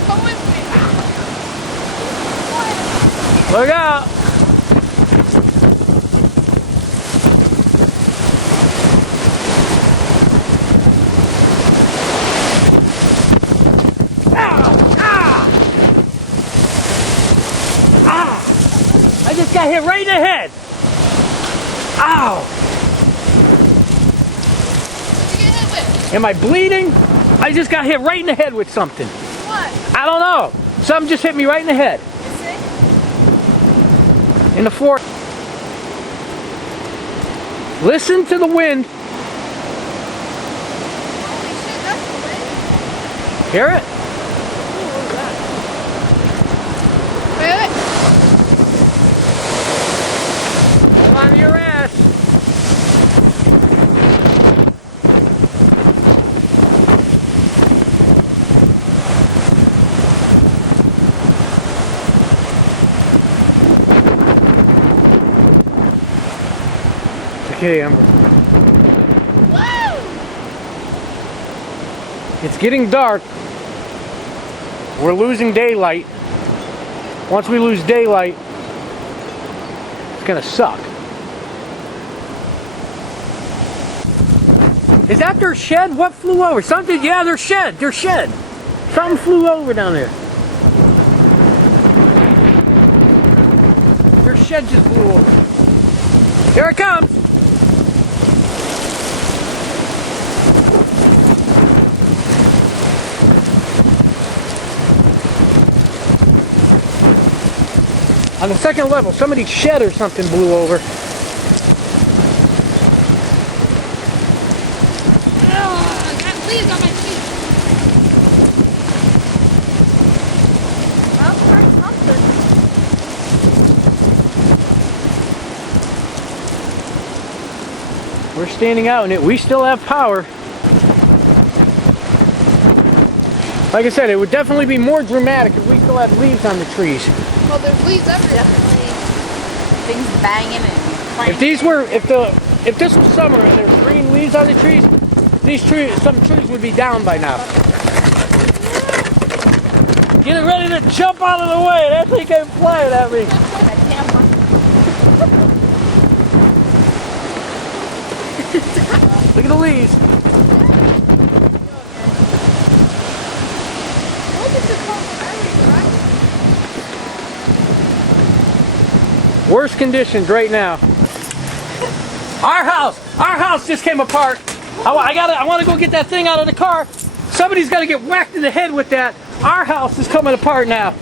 Come with me. Look out. I just got hit right in the head. Ow. What did you get hit with? Am I bleeding? I just got hit right in the head with something. What? I don't know. Something just hit me right in the head. In the fork. Listen to the wind. Holy shit, that's the wind. Hear it? Wait. Hold on to your ass. Okay, Amber. Woo! It's getting dark. We're losing daylight. Once we lose daylight, it's gonna suck. Is that their shed? What flew over? Something? Yeah, their shed. Their shed. Something flew over down there. Their shed just blew over. Here it comes. On the second level, somebody's shed or something blew over. I got leaves on my feet. I'll try something. We're standing out in it. We still have power. Like I said, it would definitely be more dramatic if we still had leaves on the trees. Well, there's leaves everywhere. Definitely. Things banging and If these were, if this was summer and there were green leaves on the trees, some trees would be down by now. Get it ready to jump out of the way. That thing came flying at me. Look at the leaves. Worst conditions right now. Our house just came apart. I want to go get that thing out of the car. Somebody's got to get whacked in the head with that. Our house is coming apart now.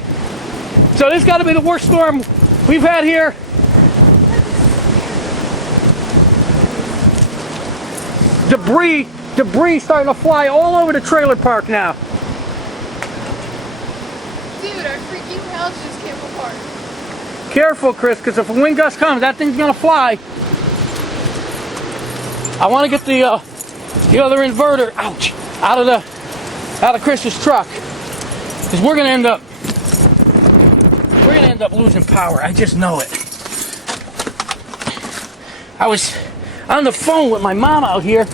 So this got to be the worst storm we've had here. Debris starting to fly all over the trailer park now. Dude, our freaking house just came apart. Careful, Chris, because if a wind gust comes, that thing's gonna fly. I want to get the other inverter, ouch, out of Chris's truck, because we're gonna end up losing power. I just know it. I was on the phone with my mom out here,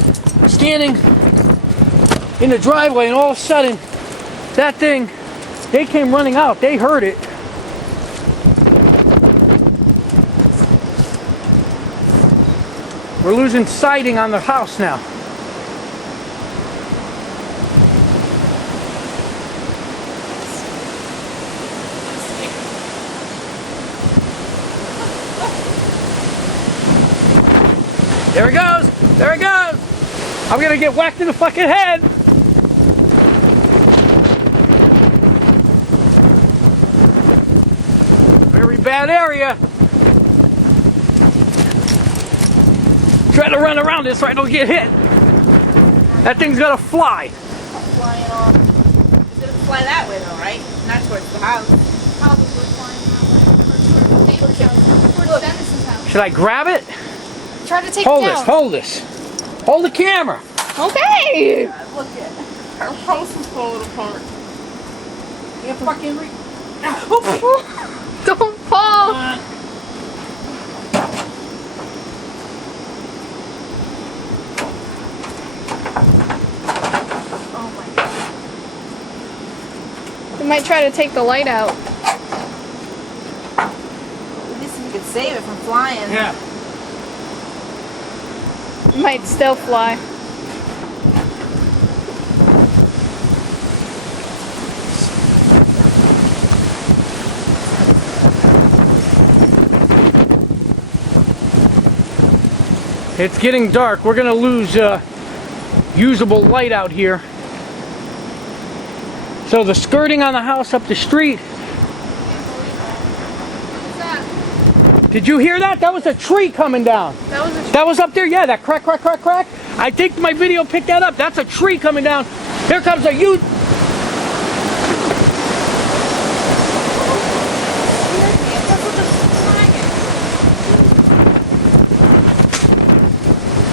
standing in the driveway, and all of a sudden, that thing, they came running out. They heard it. We're losing siding on the house now. There it goes! There it goes! I'm gonna get whacked in the fucking head! Very bad area. Try to run around this so I don't get hit. That thing's gonna fly. Flying off. It's gonna fly that way though, right? Not towards the house. Probably flying that way. Towards Dennis's house. Should I grab it? Try to take Hold it this, down. hold this. Hold the camera. Okay. Look at our house is falling apart. You fucking Don't fall. Oh my god. We might try to take the light out. At least we could save it from flying. Yeah. It might still fly. It's getting dark. We're gonna lose usable light out here. So the skirting on the house up the street. Did you hear that? That was a tree coming down. That was up there. Yeah, that crack, crack, crack, crack. I think my video picked that up. That's a tree coming down. Here comes a huge.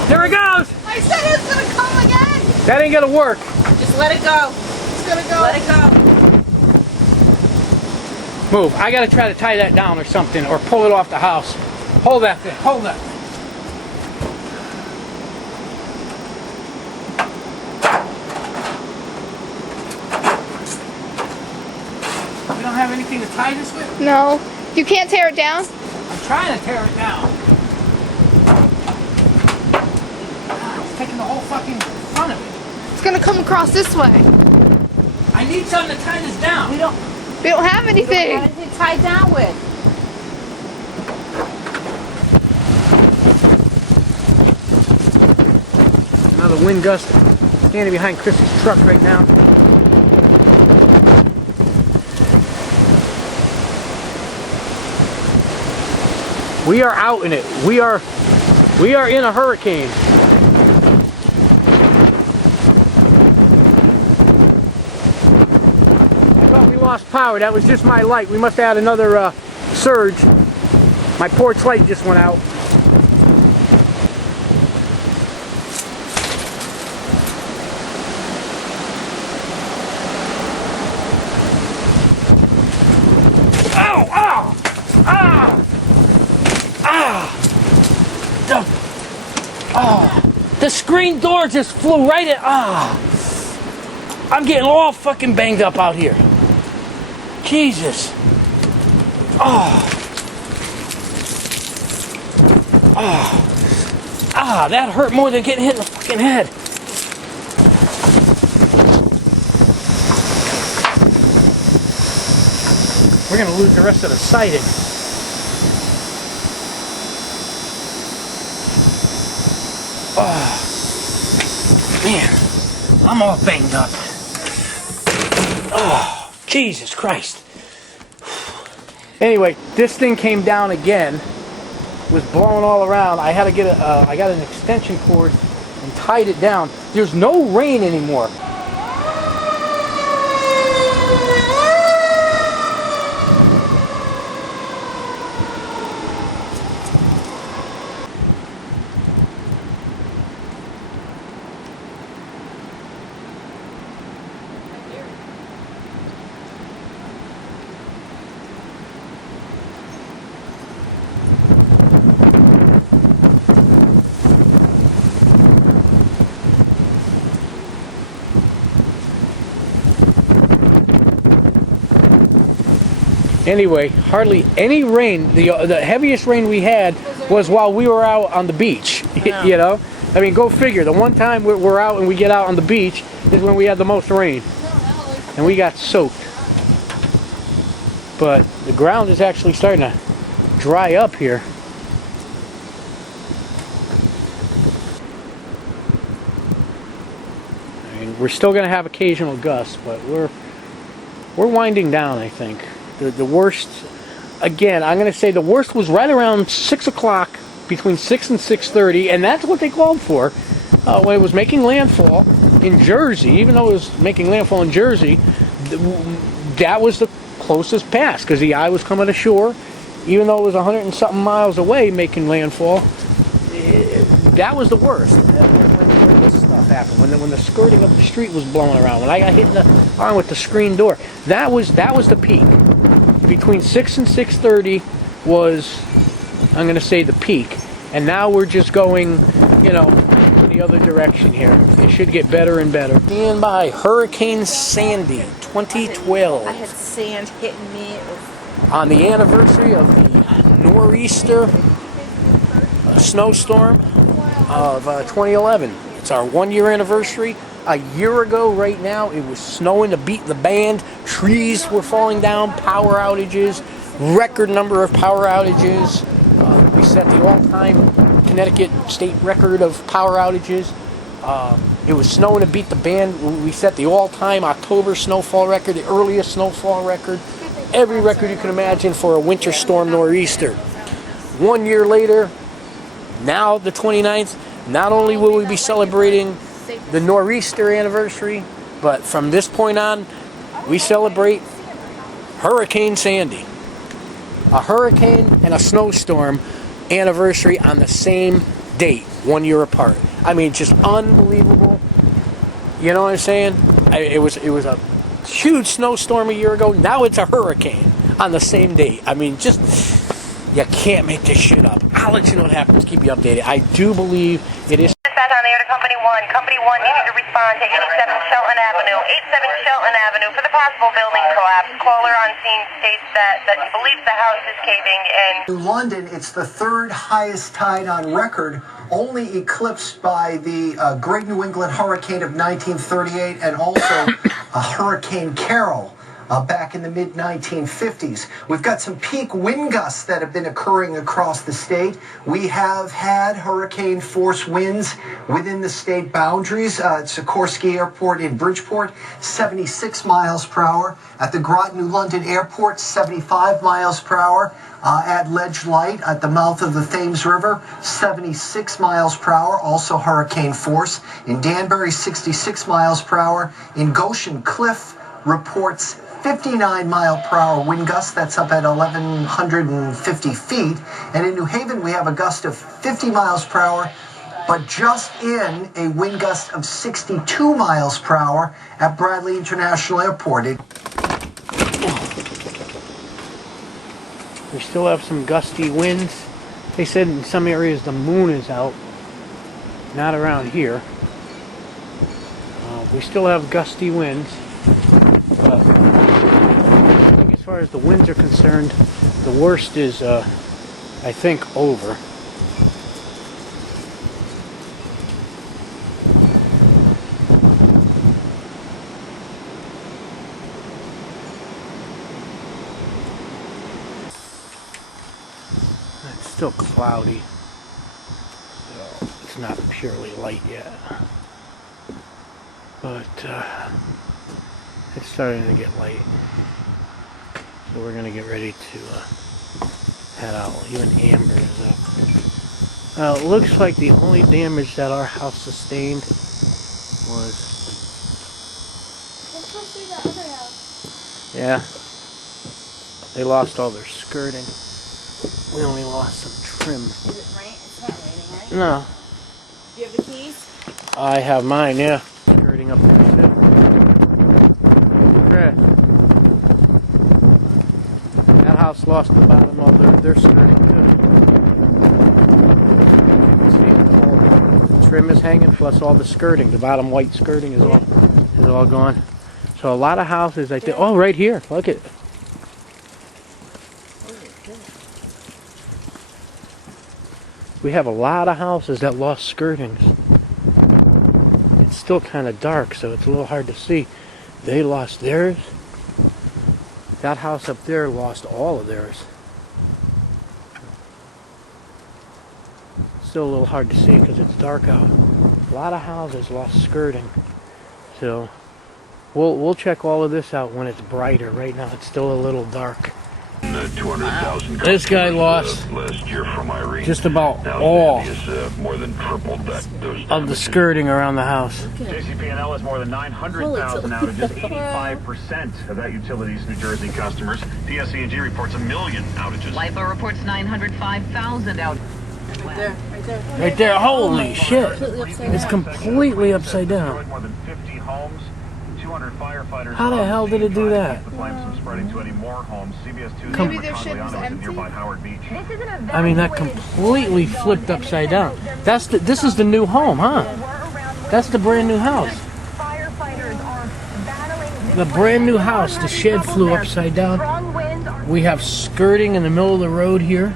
There it goes. I said it's gonna come again. That ain't gonna work. Just let it go. It's gonna go. Let it go. Move. I gotta try to tie that down or something, or pull it off the house. Hold that thing. Hold that. We don't have anything to tie this with? No. You can't tear it down? I'm trying to tear it down. It's taking the whole fucking front of it. It's gonna come across this way. I need something to tie this down. We don't have anything. We don't have anything tied down with. Another wind gust. Standing behind Chris's truck right now. We are out in it. We are in a hurricane. I thought we lost power. That was just my light. We must have had another surge. My porch light just went out. Ow! Ow! Ah! Ah! The screen door just flew right at. I'm getting all fucking banged up out here. Jesus. That hurt more than getting hit in the fucking head. We're gonna lose the rest of the siding. Man, I'm all banged up. Oh, Jesus Christ. Anyway, this thing came down again, was blowing all around. I had to get I got an extension cord and tied it down. There's no rain anymore. Anyway, hardly any rain. The heaviest rain we had was while we were out on the beach. Yeah. You know? I mean, go figure. The one time we're out and we get out on the beach is when we had the most rain. And we got soaked. But the ground is actually starting to dry up here. I mean, we're still going to have occasional gusts, but we're winding down, I think. The worst, again, I'm going to say the worst was right around 6 o'clock, between 6 and 6:30, and that's what they called for when it was making landfall in Jersey. Even though it was making landfall in Jersey, that was the closest pass, because the eye was coming ashore. Even though it was 100 and something miles away making landfall, that was the worst. When this stuff happened, when the skirting of the street was blowing around, when I got hit in the arm with the screen door, that was the peak. Between 6 and 6:30 was, I'm going to say, the peak. And now we're just going, you know, in the other direction here. It should get better and better. Stand by Hurricane Sandy 2012. I had sand hitting me. It was... On the anniversary of the nor'easter snowstorm of 2011. It's our 1-year anniversary. A year ago right now, it was snowing to beat the band. Trees were falling down, power outages, record number of power outages. We set the all-time Connecticut state record of power outages. It was snowing to beat the band. We set the all-time October snowfall record, the earliest snowfall record. Every record you can imagine for a winter storm nor'easter. 1 year later, now the 29th, not only will we be celebrating the nor'easter anniversary, but from this point on, we celebrate Hurricane Sandy. A hurricane and a snowstorm anniversary on the same date, 1 year apart. I mean, just unbelievable. You know what I'm saying? It was a huge snowstorm a year ago. Now it's a hurricane on the same date. I mean, just, you can't make this shit up. I'll let you know what happens. Keep you updated. I do believe it is. Dispatch on the air to Company 1. Company 1 needing to respond to 87 Shelton Avenue. 87 Shelton Avenue for the possible building collapse. Caller on scene states that he believes the house is caving in. In London, it's the third highest tide on record, only eclipsed by the Great New England Hurricane of 1938 and also Hurricane Carol back in the mid-1950s. We've got some peak wind gusts that have been occurring across the state. We have had hurricane force winds within the state boundaries. At Sikorsky Airport in Bridgeport, 76 miles per hour. At the Groton New London Airport, 75 miles per hour. At Ledge Light, at the mouth of the Thames River, 76 miles per hour, also hurricane force. In Danbury, 66 miles per hour. In Goshen Cliff, reports 59 mile per hour wind gusts. That's up at 1,150 feet. And in New Haven, we have a gust of 50 miles per hour, but just in a wind gust of 62 miles per hour at Bradley International Airport. We still have some gusty winds. They said in some areas the moon is out. Not around here. We still have gusty winds. But I think as far as the winds are concerned, the worst is, I think, over. It's still cloudy, so it's not purely light yet. But it's starting to get light, so we're gonna get ready to head out. Even Amber is up. It looks like the only damage that our house sustained was. Let's go see the other house. Yeah, they lost all their skirting. We only lost some trim. Is it rain? It's not raining, right? No. Do you have the keys? I have mine, yeah. Skirting up there too. Chris. That house lost the bottom of their skirting too. You can see it. All the trim is hanging, plus all the skirting. The bottom white skirting is all gone. So a lot of houses, I think. Oh, right here. Look at it. We have a lot of houses that lost skirtings. It's still kind of dark, so it's a little hard to see. They lost theirs. That house up there lost all of theirs. Still a little hard to see because it's dark out. A lot of houses lost skirting. So we'll check all of this out when it's brighter. Right now it's still a little dark. This guy lost last year from Irene. just about all More than tripled that. of the skirting around the house. JCP&L has more than 900,000 outages, 85% of that utilities New Jersey customers. PSE&G reports 1 million outages. LIPA reports 905,000 outages. Right there, right there. Right there, holy shit. It's completely upside down. More than 50 homes, 200 firefighters. How the hell did it do that? The flames from spreading to any more homes. CBS 2's Maybe their ship was empty? nearby Howard Beach. I mean, that completely flipped upside down. This is the new home, huh? That's the brand new house. The brand new house. The shed flew upside down. We have skirting in the middle of the road here.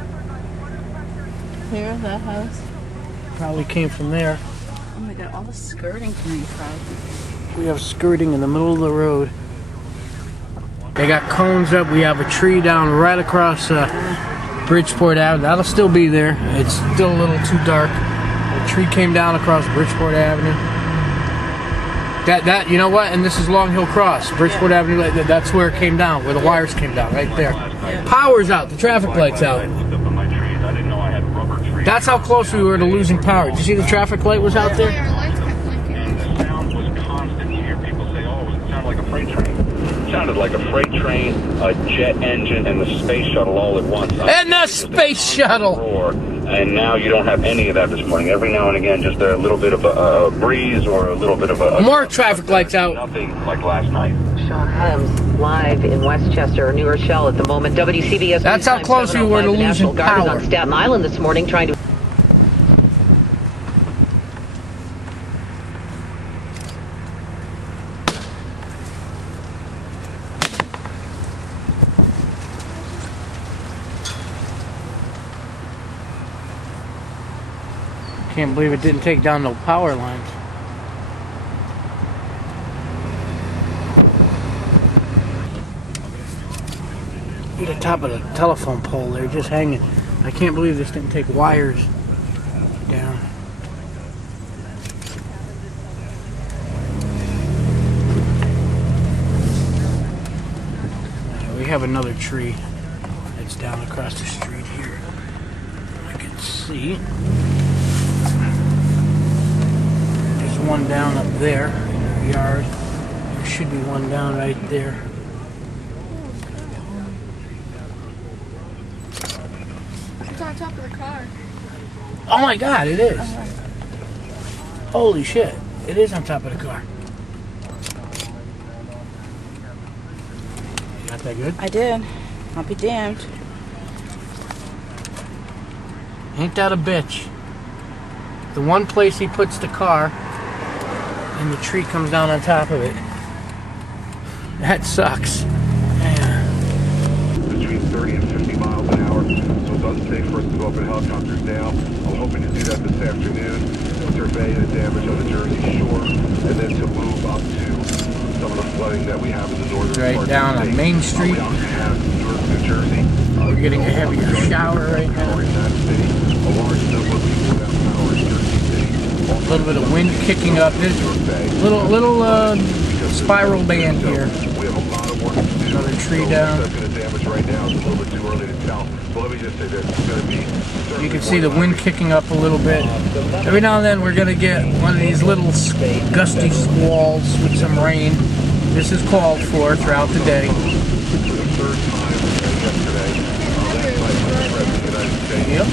Here, that house. Probably came from there. Oh my god, all the skirting coming from. We have skirting in the middle of the road. They got cones up. We have a tree down right across Bridgeport Avenue. That'll still be there. It's still a little too dark. The tree came down across Bridgeport Avenue. That you know what? And this is Long Hill Cross, Bridgeport Avenue. That's where it came down, where the wires came down, right there. Power's out. The traffic light's out. That's how close we were to losing power. Did you see the traffic light was out there? Sound was constant. You hear people say, "Oh, it sounded like a freight train." It sounded like a freight train, a jet engine, and the space shuttle all at once. And the space shuttle. Roar. And now you don't have any of that this morning. Every now and again, just a little bit of a breeze or a little bit of a... More traffic lights out. Nothing like last night. Sean Adams live in Westchester, New Rochelle at the moment. WCBS. That's how close we were to losing power. On Staten Island this morning trying to... Can't believe it didn't take down no power lines. At the top of the telephone pole there, just hanging. I can't believe this didn't take wires down. We have another tree that's down across the street here. I can see. One down up there in the yard. There should be one down right there. It's on top of the car. Oh my god, it is. Holy shit. It is on top of the car. You got that good? I did. I'll be damned. Ain't that a bitch? The one place he puts the car, and the tree comes down on top of it. That sucks. Man. Between 30 and 50 miles an hour, so it's unsafe for us to go up in helicopters now. I'm hoping to do that this afternoon, to survey the damage on the Jersey shore, and then to move up to some of the flooding that we have in the northern part Right down on Main Street. New Jersey. We're getting a heavier shower right now. A large number of people without power in Jersey City. A little bit of wind kicking up. There's a little spiral band here. Another tree down. You can see the wind kicking up a little bit. Every now and then we're going to get one of these little gusty squalls with some rain. This is called for throughout the day. Yep.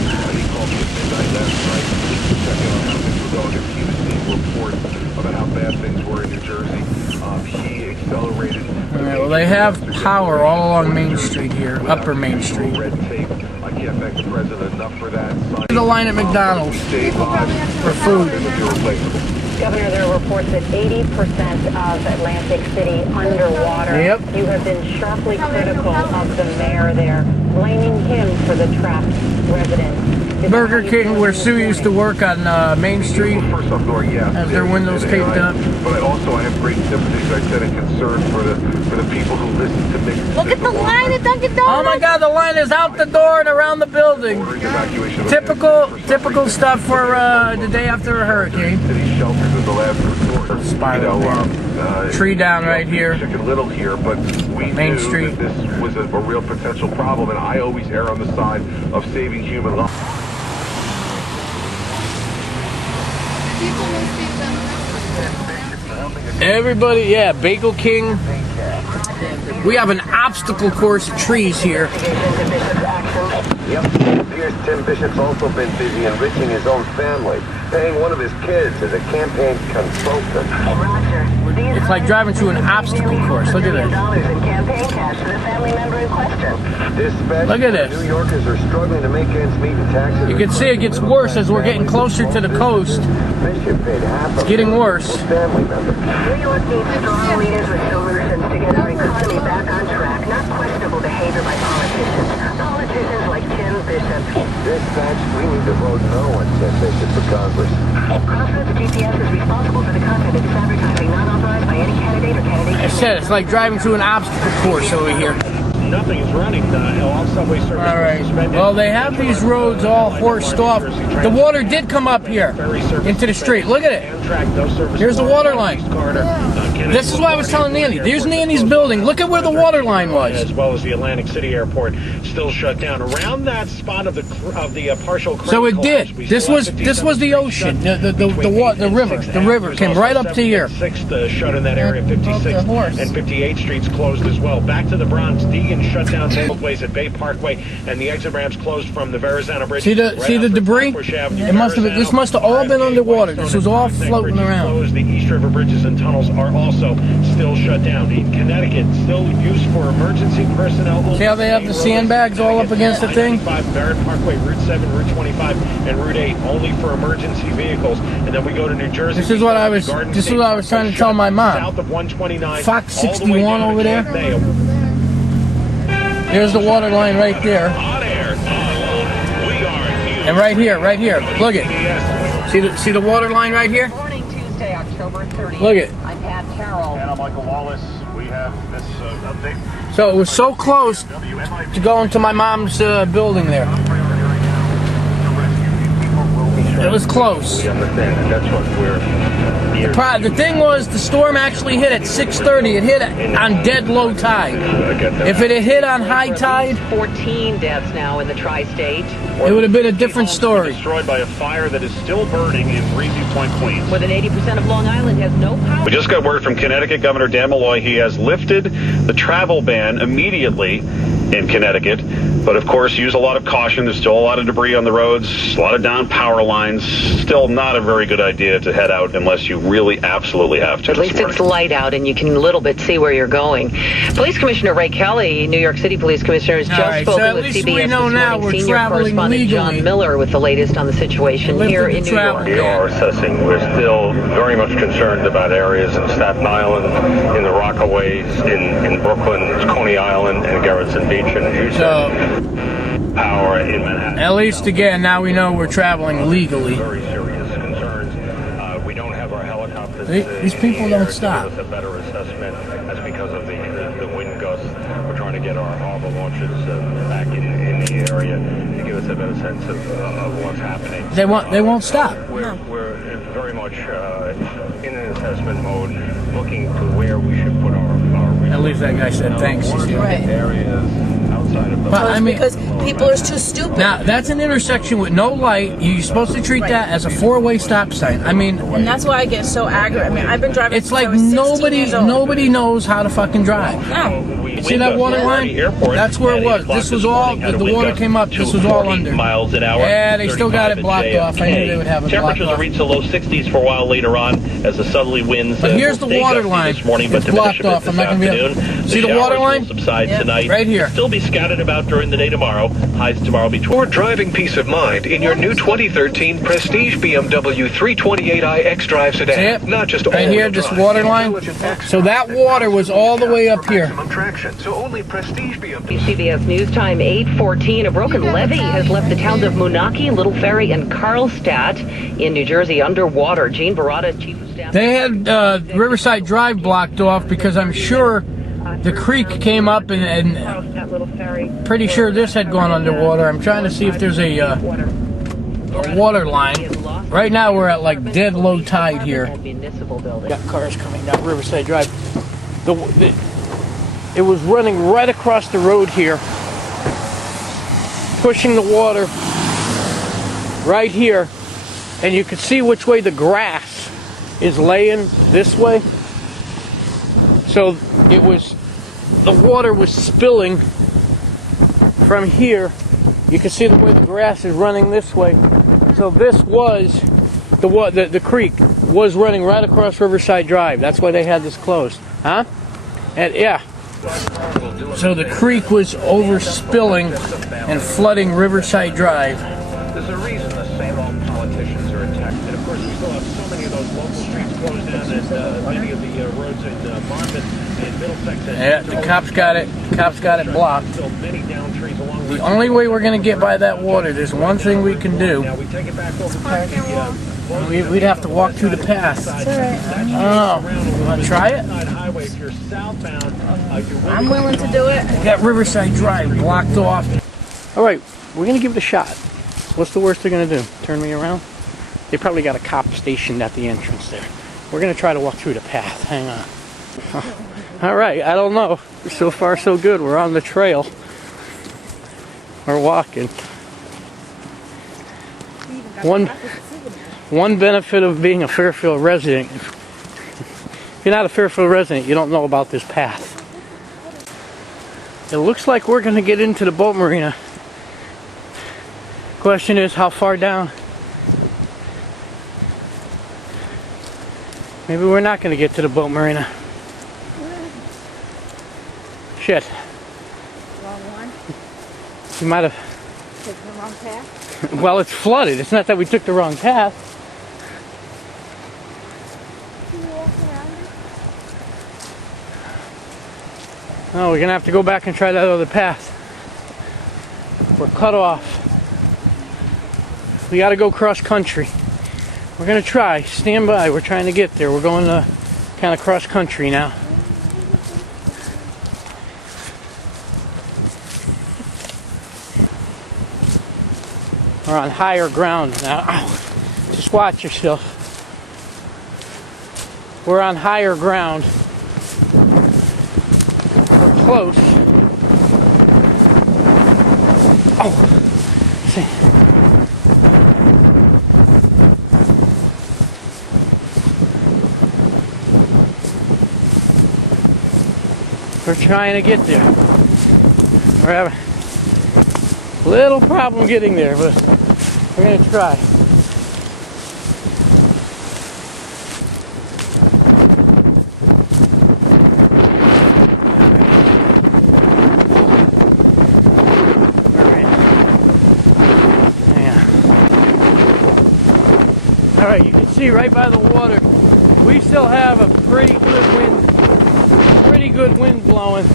About how bad things were in New Jersey. He accelerated. All right, well, they have power all along Main Street here, Upper Main Street. Red tape. I can't thank the president enough for that. The line at McDonald's for food. Governor, there are reports that 80% of Atlantic City underwater. Yep. You have been sharply critical of the mayor there, blaming him for the trapped residents. Burger King where Sue used to work on Main Street. First off, Nora, yeah. Has their windows taped up. But I have great sympathy, as I said, and concern for the people who listen to mix. Look at the line at Dunkin' Donuts. Oh my God, the line is out the door and around the building. Typical stuff for the day after a hurricane. City shelters is the last resort. Tree down right here. Little here, but we Main knew Street. that this was a real potential problem, and I always err on the side of saving human life. Everybody, yeah, Bagel King. We have an obstacle course of trees here. Yep. Here's Tim Bishop's also been busy enriching his own family, paying one of his kids as a campaign consultant. It's like driving through an obstacle course. Look at this. Look at this. New Yorkers are struggling to make ends meet in taxes. You can see it gets worse as we're getting closer to the coast. It's getting worse. New York needs strong leaders with solutions to get our economy back on track, not questionable behavior by politicians. Politicians like Tim Bishop. Dispatch, we need to vote no on Tim Bishop for Congress. Crossroads GPS is responsible for the content of this advertising, not authorized by any candidate or candidate. I said it's like driving through an obstacle course over here. Nothing is running. All subway service. All right. Well, they have these roads all horsed off. The water did come up here into the street. Look at it. Here's the water line. This is what I was telling Nanny. There's Nanny's building. Look at where the water line was. As well as the Atlantic City Airport still shut down around that spot of the partial. So it did. This was the ocean. The river. The river came right up to here. 6th shut in that area. 56th and 58th streets closed as well. Back to the Bronx. Deegan shut down both ways at Bay Parkway, and the exit ramps closed from the Verrazano Bridge. See the debris? It must have. This must have all been underwater. This was all floating around. The East River bridges and tunnels are also still shut down. In Connecticut, still used for emergency personnel. See how they have the sandbags all up against the thing? Barrett Parkway, Route 7, Route 25, and Route 8 only for emergency vehicles. And then we go to New Jersey. This is what I was trying to tell my mom. South of 129. Fox 61 over there. There's the water line right there. And right here. Look it. See the water line right here? Morning, Tuesday, October 30th. Look it. I'm Pat Carroll. And I'm Michael Wallace. We have this update. So it was so close to going to my mom's building there. It was close. We understand, and that's what we're here. The thing was, the storm actually hit at 6:30. It hit on dead low tide. If it had hit on high tide, 14 deaths now in the tri-state. It would have been a different story. Destroyed by a fire that is still burning in Breezy Point, Queens. More than 80% of Long Island has no power. We just got word from Connecticut Governor Dan Malloy. He has lifted the travel ban immediately in Connecticut. But of course, use a lot of caution. There's still a lot of debris on the roads, a lot of down power lines. Still not a very good idea to head out unless you really absolutely have to. At least it's light out and you can a little bit see where you're going. Police Commissioner Ray Kelly, New York City Police Commissioner, has just spoken with CBS this morning. Senior correspondent John Miller with the latest on the situation here in New York. We are assessing. We're still very much concerned about areas in Staten Island, in the Rockaways, in Brooklyn, Coney Island, and Gerritsen Beach, and Houston. Power in Manhattan. At least again, now we know we're traveling legally. Very serious concerns. We don't have our helicopters. These people don't stop. Give us a better assessment. That's because of the wind gusts. We're trying to get our harbor launches back in the area to give us a better sense of what's happening. They won't stop. We're very much in an assessment mode, looking to where we should put our At least that guy said thanks. areas outside of the. But I mean, because people are too stupid. Now that's an intersection with no light. You're supposed to treat that as a four-way stop sign. I mean, and that's why I get so aggravated. I mean, I've been driving. It's like nobody knows how to fucking drive. No. See that water line? That's where it was. This was all, the water came up, this was all under. Miles an hour. Yeah, they still got it blocked off. I knew they would have it blocked Temperatures off. will reach the low 60s for a while later on as the southerly winds. But here's the water line. This morning, but it's blocked off. I'm not going to be able to. See the water line? Subside tonight. Right here. Still be scattered about during the day tomorrow. Highs tomorrow between. For driving peace of mind in your new 2013 Prestige BMW 328i X-Drive sedan. Not just right here, this water line. So that water was all the way up here. So only Prestige BMW. CBS News Time 8:14. A broken levee has left the towns of Moonachie, Little Ferry, and Carlstadt in New Jersey underwater. Gene Barada, Chief of Staff. They had Riverside Drive blocked off because I'm sure the creek came up and pretty sure this had gone underwater. I'm trying to see if there's a water line. Right now we're at like dead low tide here. Got cars coming down Riverside Drive. It was running right across the road here, pushing the water right here, and you could see which way the grass is laying this way. So the water was spilling from here. You can see the way the grass is running this way. So this was the creek was running right across Riverside Drive. That's why they had this closed, huh? And yeah. So the creek was overspilling and flooding Riverside Drive. There's a reason the same old politicians are attacked. And of course, we still have so many of those local streets closed down, and many of the roads in Monmouth and Middlesex. Yeah, the cops got it. The cops got it blocked. The only way we're going to get by that water, there's one thing we can do. We'd have to walk through the pass. I don't know. You want to try it? I'm willing to do it. We got Riverside Drive blocked off. All right, we're going to give it a shot. What's the worst they're going to do? Turn me around? They probably got a cop stationed at the entrance there. We're going to try to walk through the path. Hang on. All right, I don't know. So far, so good. We're on the trail. We're walking. One benefit of being a Fairfield resident, if you're not a Fairfield resident, you don't know about this path. It looks like we're going to get into the boat marina. Question is, how far down? Maybe we're not going to get to the boat marina. Shit. Wrong one? You might have... Taken the wrong path? Well, it's flooded. It's not that we took the wrong path. Can you walk around it? No, we're going to have to go back and try that other path. We're cut off. We got to go cross country. We're going to try. Stand by. We're trying to get there. We're going kind of cross country now. We're on higher ground now. Ow. Just watch yourself. We're on higher ground. We're close. Oh. See. We're trying to get there. We're having a little problem getting there, but we're going to try. All right, you can see right by the water, we still have a pretty good wind blowing.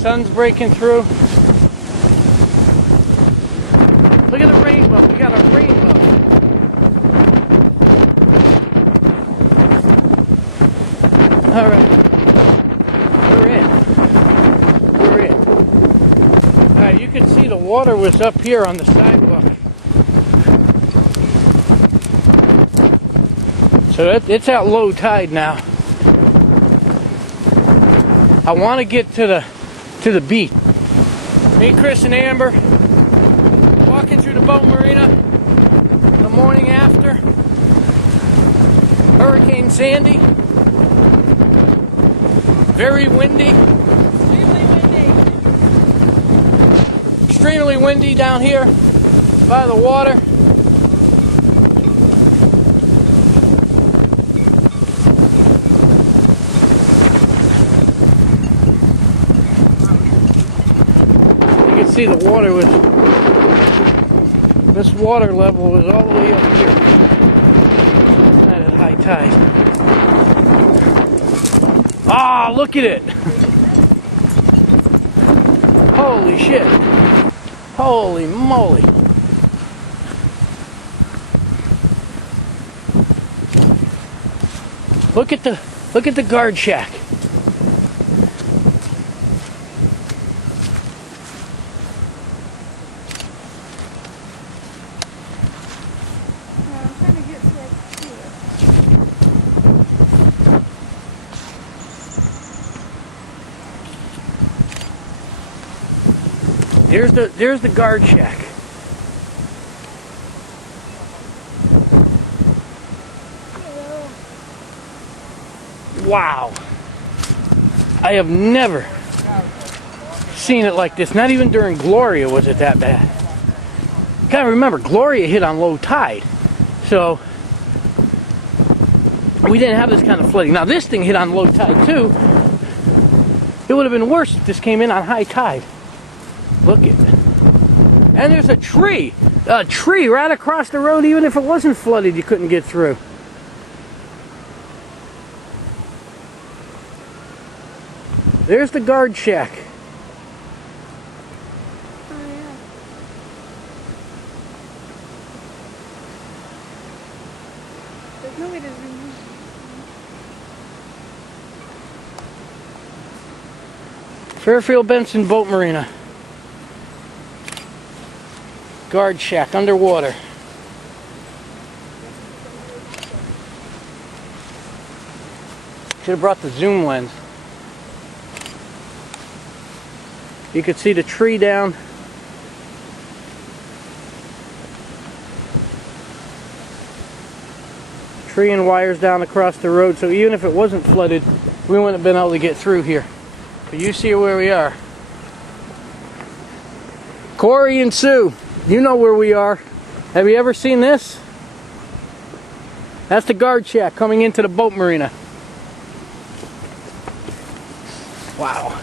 Sun's breaking through. Look at the rainbow. We got a rainbow. All right. We're in. We're in. All right, you can see the water was up here on the sidewalk. So it's at low tide now. I want to get to the beach. Me, Chris, and Amber walking through the boat marina the morning after Hurricane Sandy. Very windy. Extremely windy down here by the water. see the water was, this water level was all the way up here. It's not at high tide. Ah, look at it. Holy shit. Holy moly. Look at the guard shack. There's the guard shack. Wow. I have never seen it like this. Not even during Gloria was it that bad. Gotta remember, Gloria hit on low tide. So we didn't have this kind of flooding. Now this thing hit on low tide too. It would have been worse if this came in on high tide. Look at it. And there's a tree right across the road. Even if it wasn't flooded, you couldn't get through. There's the guard shack. Oh, yeah. There's no way to zoom in. Fairfield Benson Boat Marina. Guard shack underwater. Should have brought the zoom lens. You could see the tree down. Tree and wires down across the road, so even if it wasn't flooded, we wouldn't have been able to get through here. But you see where we are. Corey and Sue, you know where we are. Have you ever seen this? That's the guard shack coming into the boat marina. Wow.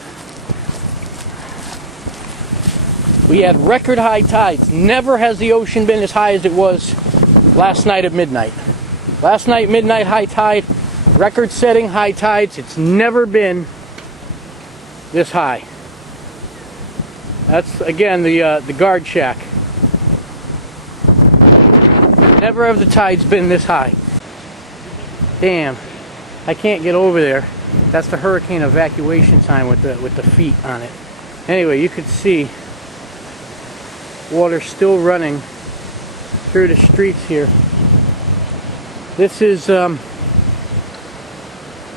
We had record high tides. Never has the ocean been as high as it was last night at midnight. Last night, midnight high tide, record-setting high tides. It's never been this high. That's, again, the guard shack. Never have the tides been this high. Damn, I can't get over there. That's the hurricane evacuation sign with the feet on it. Anyway, you could see water still running through the streets here. This is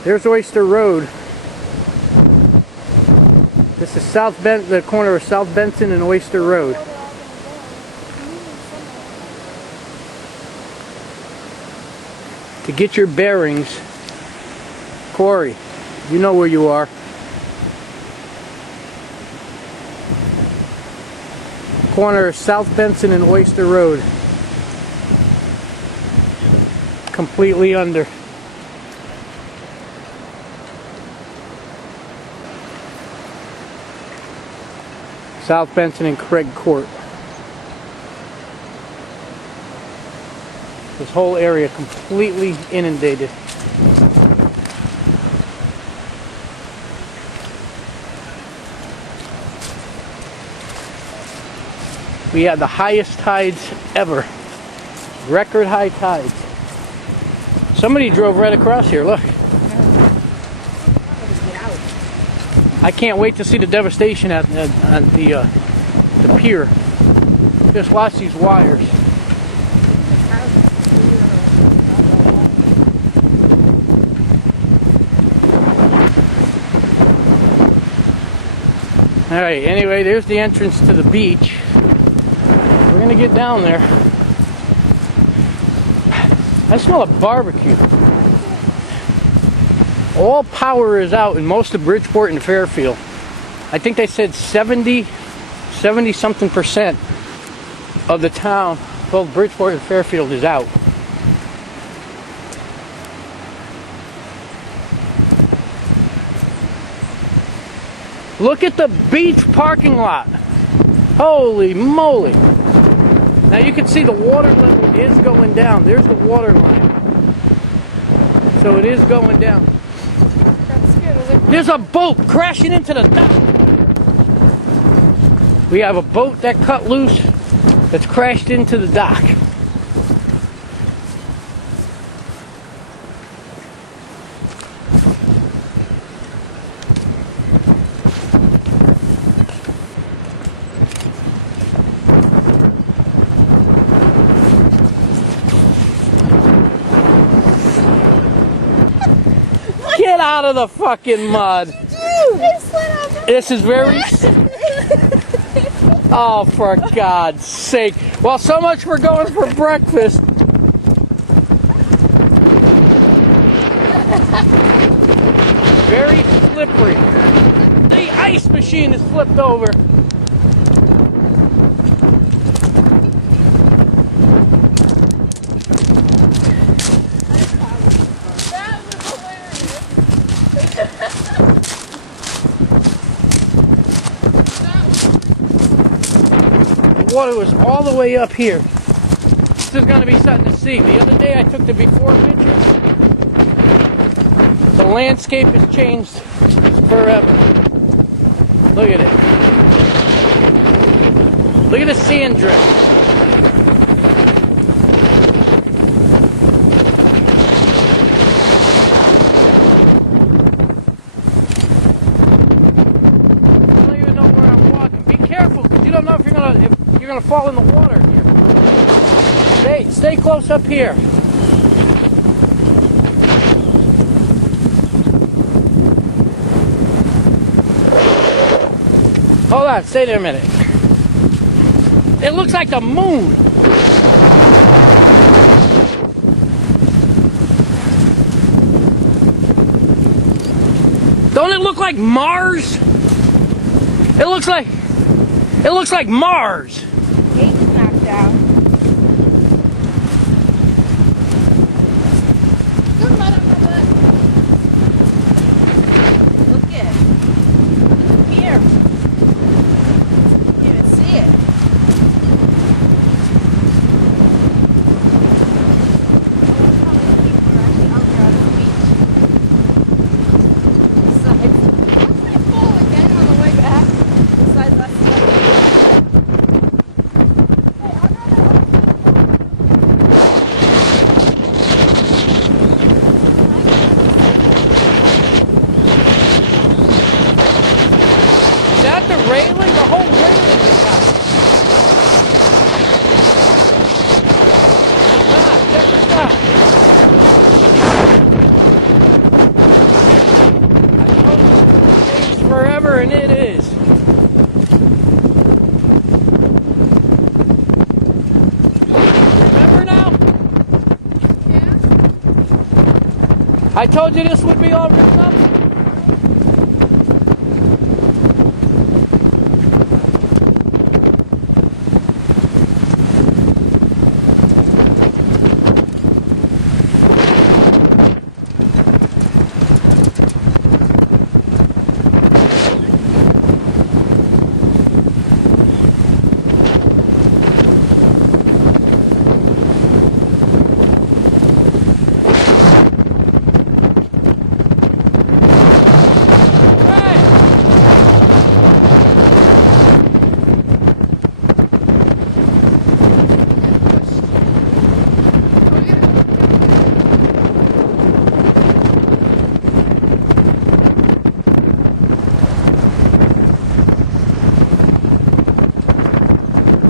there's Oyster Road. This is the corner of South Benson and Oyster Road. To get your bearings, Corey, you know where you are. Corner of South Benson and Oyster Road. Completely under. South Benson and Craig Court. This whole area completely inundated. We had the highest tides ever. Record high tides. Somebody drove right across here, look. I can't wait to see the devastation at the pier. Just watch these wires. Alright, anyway, there's the entrance to the beach. We're gonna get down there. I smell a barbecue. All power is out in most of Bridgeport and Fairfield. I think they said 70 something percent of the town, both Bridgeport and Fairfield, is out. Look at the beach parking lot. Holy moly. Now you can see the water level is going down. There's the water line. So it is going down. There's a boat crashing into the dock. We have a boat that cut loose that's crashed into the dock. Get out of the fucking mud. This is very... Oh, for God's sake. Well, so much for going for breakfast. Very slippery. The ice machine is flipped over. Water was all the way up here. This is going to be something to see. The other day I took the before pictures. The landscape has changed forever. Look at it. Look at the sand drift. I don't even know where I'm walking. Be careful, because you don't know if you're gonna fall in the water here. Stay close up here. Hold on, stay there a minute. It looks like the moon. Don't it look like Mars? It looks like Mars. Gate's knocked out. Look it. Here. You can't even see it. The railing, the whole railing is out. Ah, check this out. I told you it takes forever, and it is. Remember now? Yeah. I told you this would be all ripped up.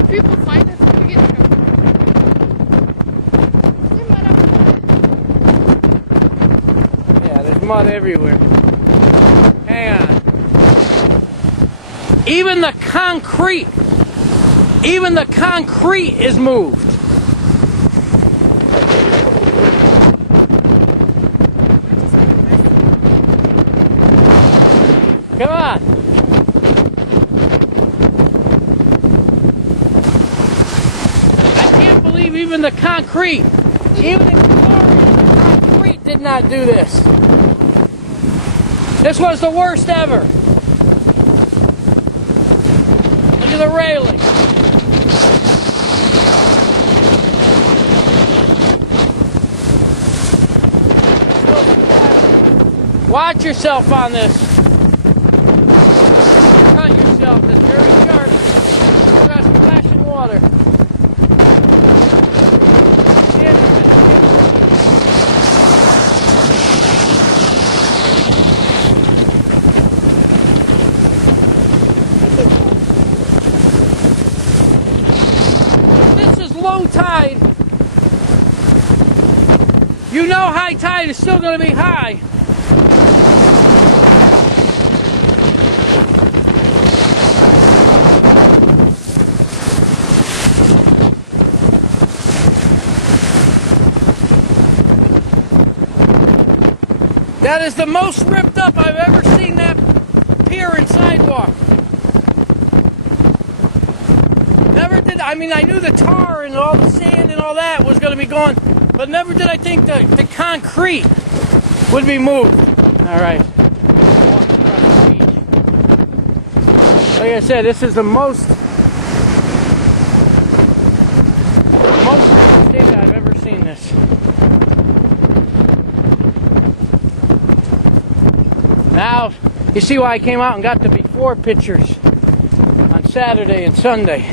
People find us and we get in trouble. Yeah, there's mud everywhere. Hang on. Even the concrete is moved. Come on. Even the concrete did not do this. This was the worst ever. edge of the railing. Watch yourself on this. Cut yourself. It's very sharp. Still got splashing water. This is low tide. You know high tide is still going to be high. That is the most ripped up I've ever seen that pier and sidewalk. Never did, I mean, I knew the tar and all the sand and all that was going to be gone, but never did I think the concrete would be moved. All right. Like I said, this is the most devastated I've ever seen this. Now, you see why I came out and got the before pictures on Saturday and Sunday.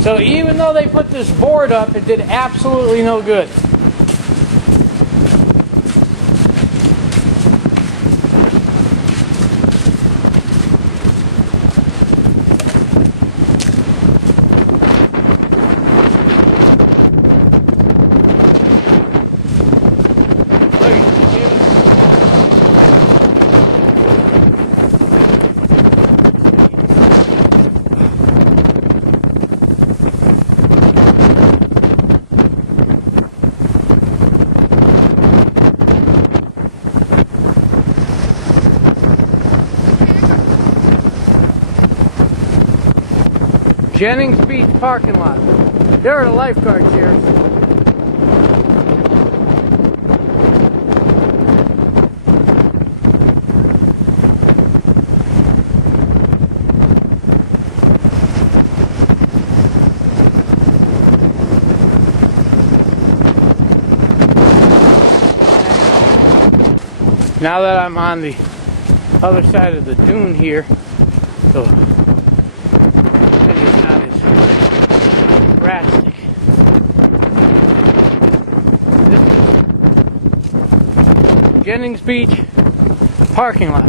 So even though they put this board up, it did absolutely no good. Jennings Beach parking lot. There are the lifeguard chairs. Now that I'm on the other side of the dune here, so drastic. Jennings Beach parking lot.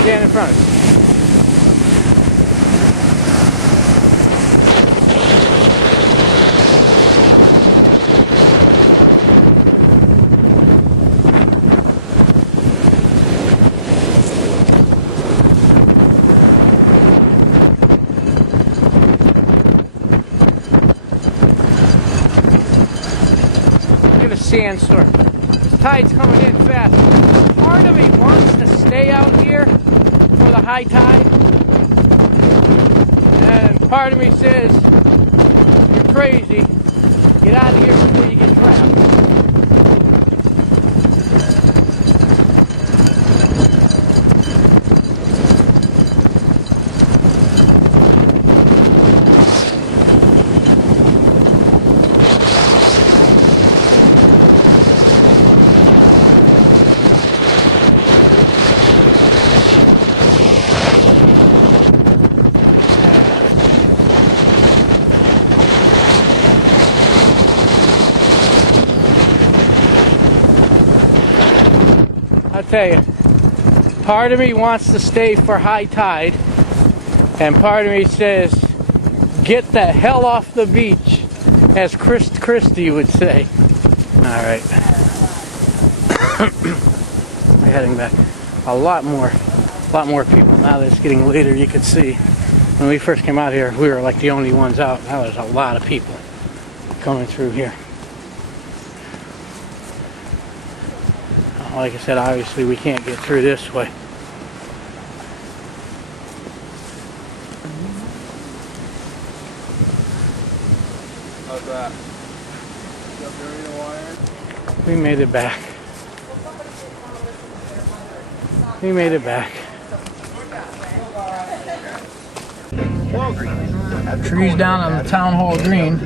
Stand in front of it. at a sandstorm. This tide's coming in fast. Part of me wants to stay out here for the high tide. And part of me says, you're crazy. Get out of here before you get trapped. I'll tell you, part of me wants to stay for high tide, and part of me says, get the hell off the beach, as Christie would say. Alright. We're heading back. A lot more people now that it's getting later. You could see, when we first came out here, we were like the only ones out. Now there's a lot of people coming through here. Like I said, obviously we can't get through this way. How's that? We made it back. We made it back. Trees down on the Town Hall Green.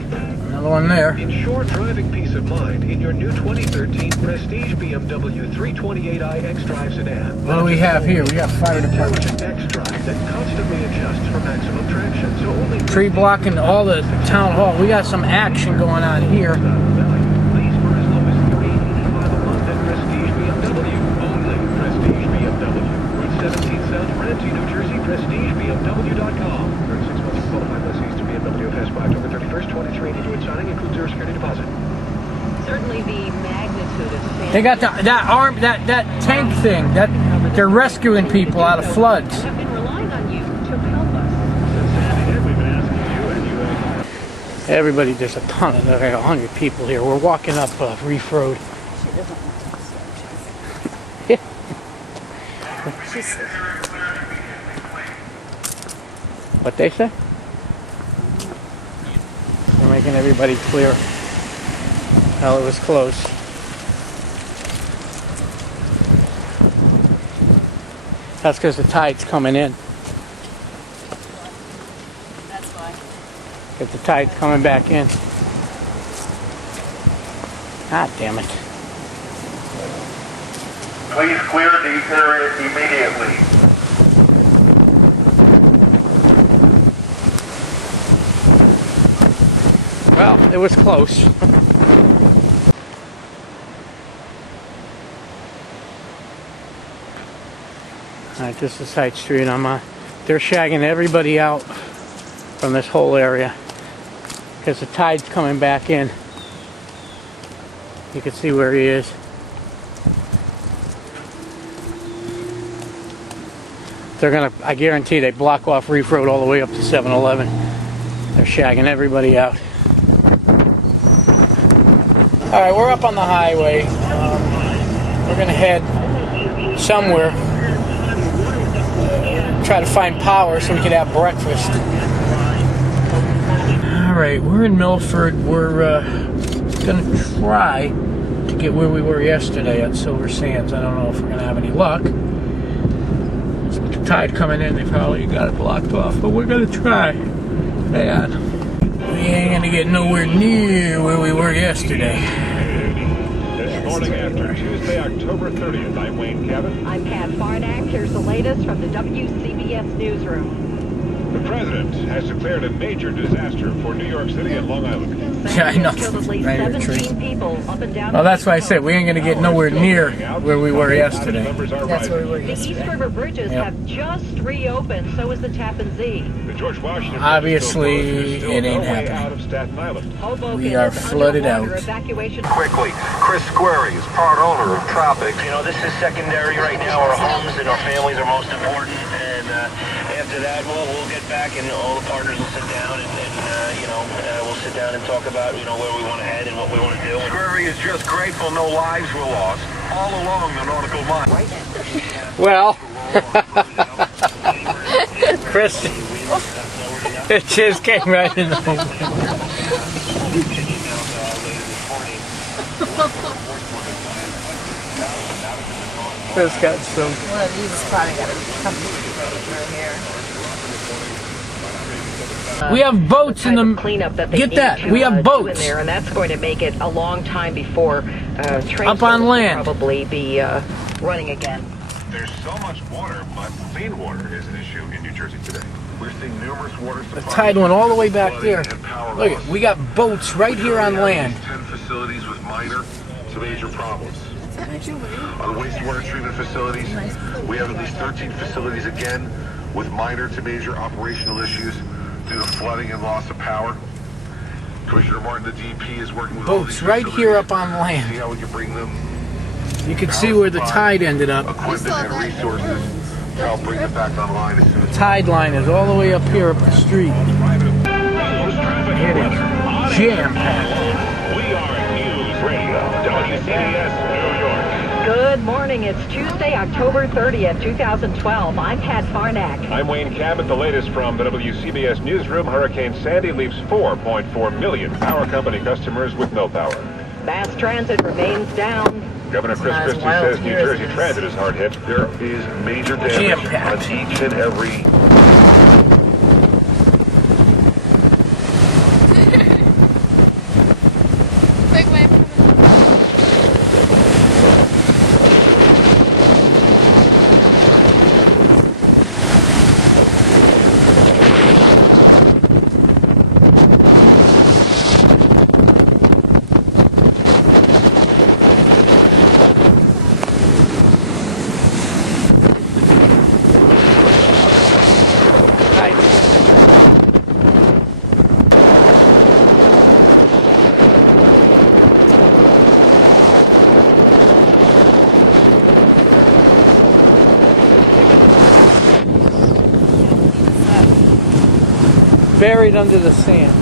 Another one there. Ensure driving peace of mind in your new 2013 Prestige BMW 328i X-Drive sedan. What do we have here? We got fire department. X-Drive that constantly adjusts for maximum traction. So only tree blocking all the Town Hall. We got some action going on here. Lease for as low as $385 a month at Prestige BMW. Only Prestige BMW. Route 17 South, Ramsey, New Jersey. PrestigeBMW.com. 36 months for qualified lessees to BMW has by October 31st, 23. Individual signing includes zero security deposit. Certainly the magnitude of They got that tank thing. That they're rescuing people out of floods. have been relying on you to help us. Everybody, there's a ton of, there are 100 people here. We're walking up Reef Road. What they say? They're making everybody clear. Hell, it was close. That's because the tide's coming in. That's why. Because the tide's coming back in. God damn it. Please clear the area immediately. Well, it was close. Alright, this is side street I'm on. They're shagging everybody out from this whole area because the tide's coming back in. You can see where he is. They're gonna, I guarantee they block off Reef Road all the way up to 7-Eleven. They're shagging everybody out. Alright, we're up on the highway. We're gonna head somewhere. Try to find power so we can have breakfast. Alright, we're in Milford. We're gonna try to get where we were yesterday at Silver Sands. I don't know if we're gonna have any luck. With the tide coming in, they probably got it blocked off, but we're gonna try. Man, we ain't gonna get nowhere near where we were yesterday. This morning after Tuesday, October 30th, I'm Wayne Cabot. I'm Pat Farnack. Here's the latest from the WCBS newsroom. The president has declared a major disaster for New York City and Long Island. Yeah, I know. Well, that's why I said we ain't going to get nowhere near where we were yesterday. That's where we were yesterday. The East River bridges have just reopened, so is the Tappan Zee. The George Washington obviously, it ain't happening. We are flooded out. Quickly, Chris Squarey is part owner of Tropics. You know, this is secondary right now. Our homes and our families are most important, and I have after that, we'll get back and all the partners will sit down and we'll sit down and talk about, where we want to head and what we want to do. Scurvy is just grateful no lives were lost all along the nautical mile. Well, Chris, it just came right in the moment. Chris got some. One of these is probably got to come through here. We have boats in the cleanup that they get need that. to, We have do boats in there, and that's going to make it a long time before trains up on land. will probably be running again. There's so much water, but clean water is an issue in New Jersey today. We're seeing numerous water The supplies. tide went all the way back there. Look at, we got boats right here on land. 10 facilities with minor to major problems. On the wastewater treatment facilities, we have at least 13 facilities again with minor to major operational issues due to flooding and loss of power. Commissioner Martin, the DP, is working with all Boats these right facilities here up on to land. see how we can bring them You can see where the tide ended up. equipment and resources to help bring them back online as soon as Tide line is all the way up here up the street. It is jam-packed. We are News Radio, WCBS, New York. Good morning. It's Tuesday, October 30th, 2012. I'm Pat Farnack. I'm Wayne Cabot. The latest from the WCBS newsroom. Hurricane Sandy leaves 4.4 million power company customers with no power. Mass transit remains down. Governor Chris Christie says New Jersey transit is hard hit. there is major damage on each and every Quick, wait. Buried under the sand.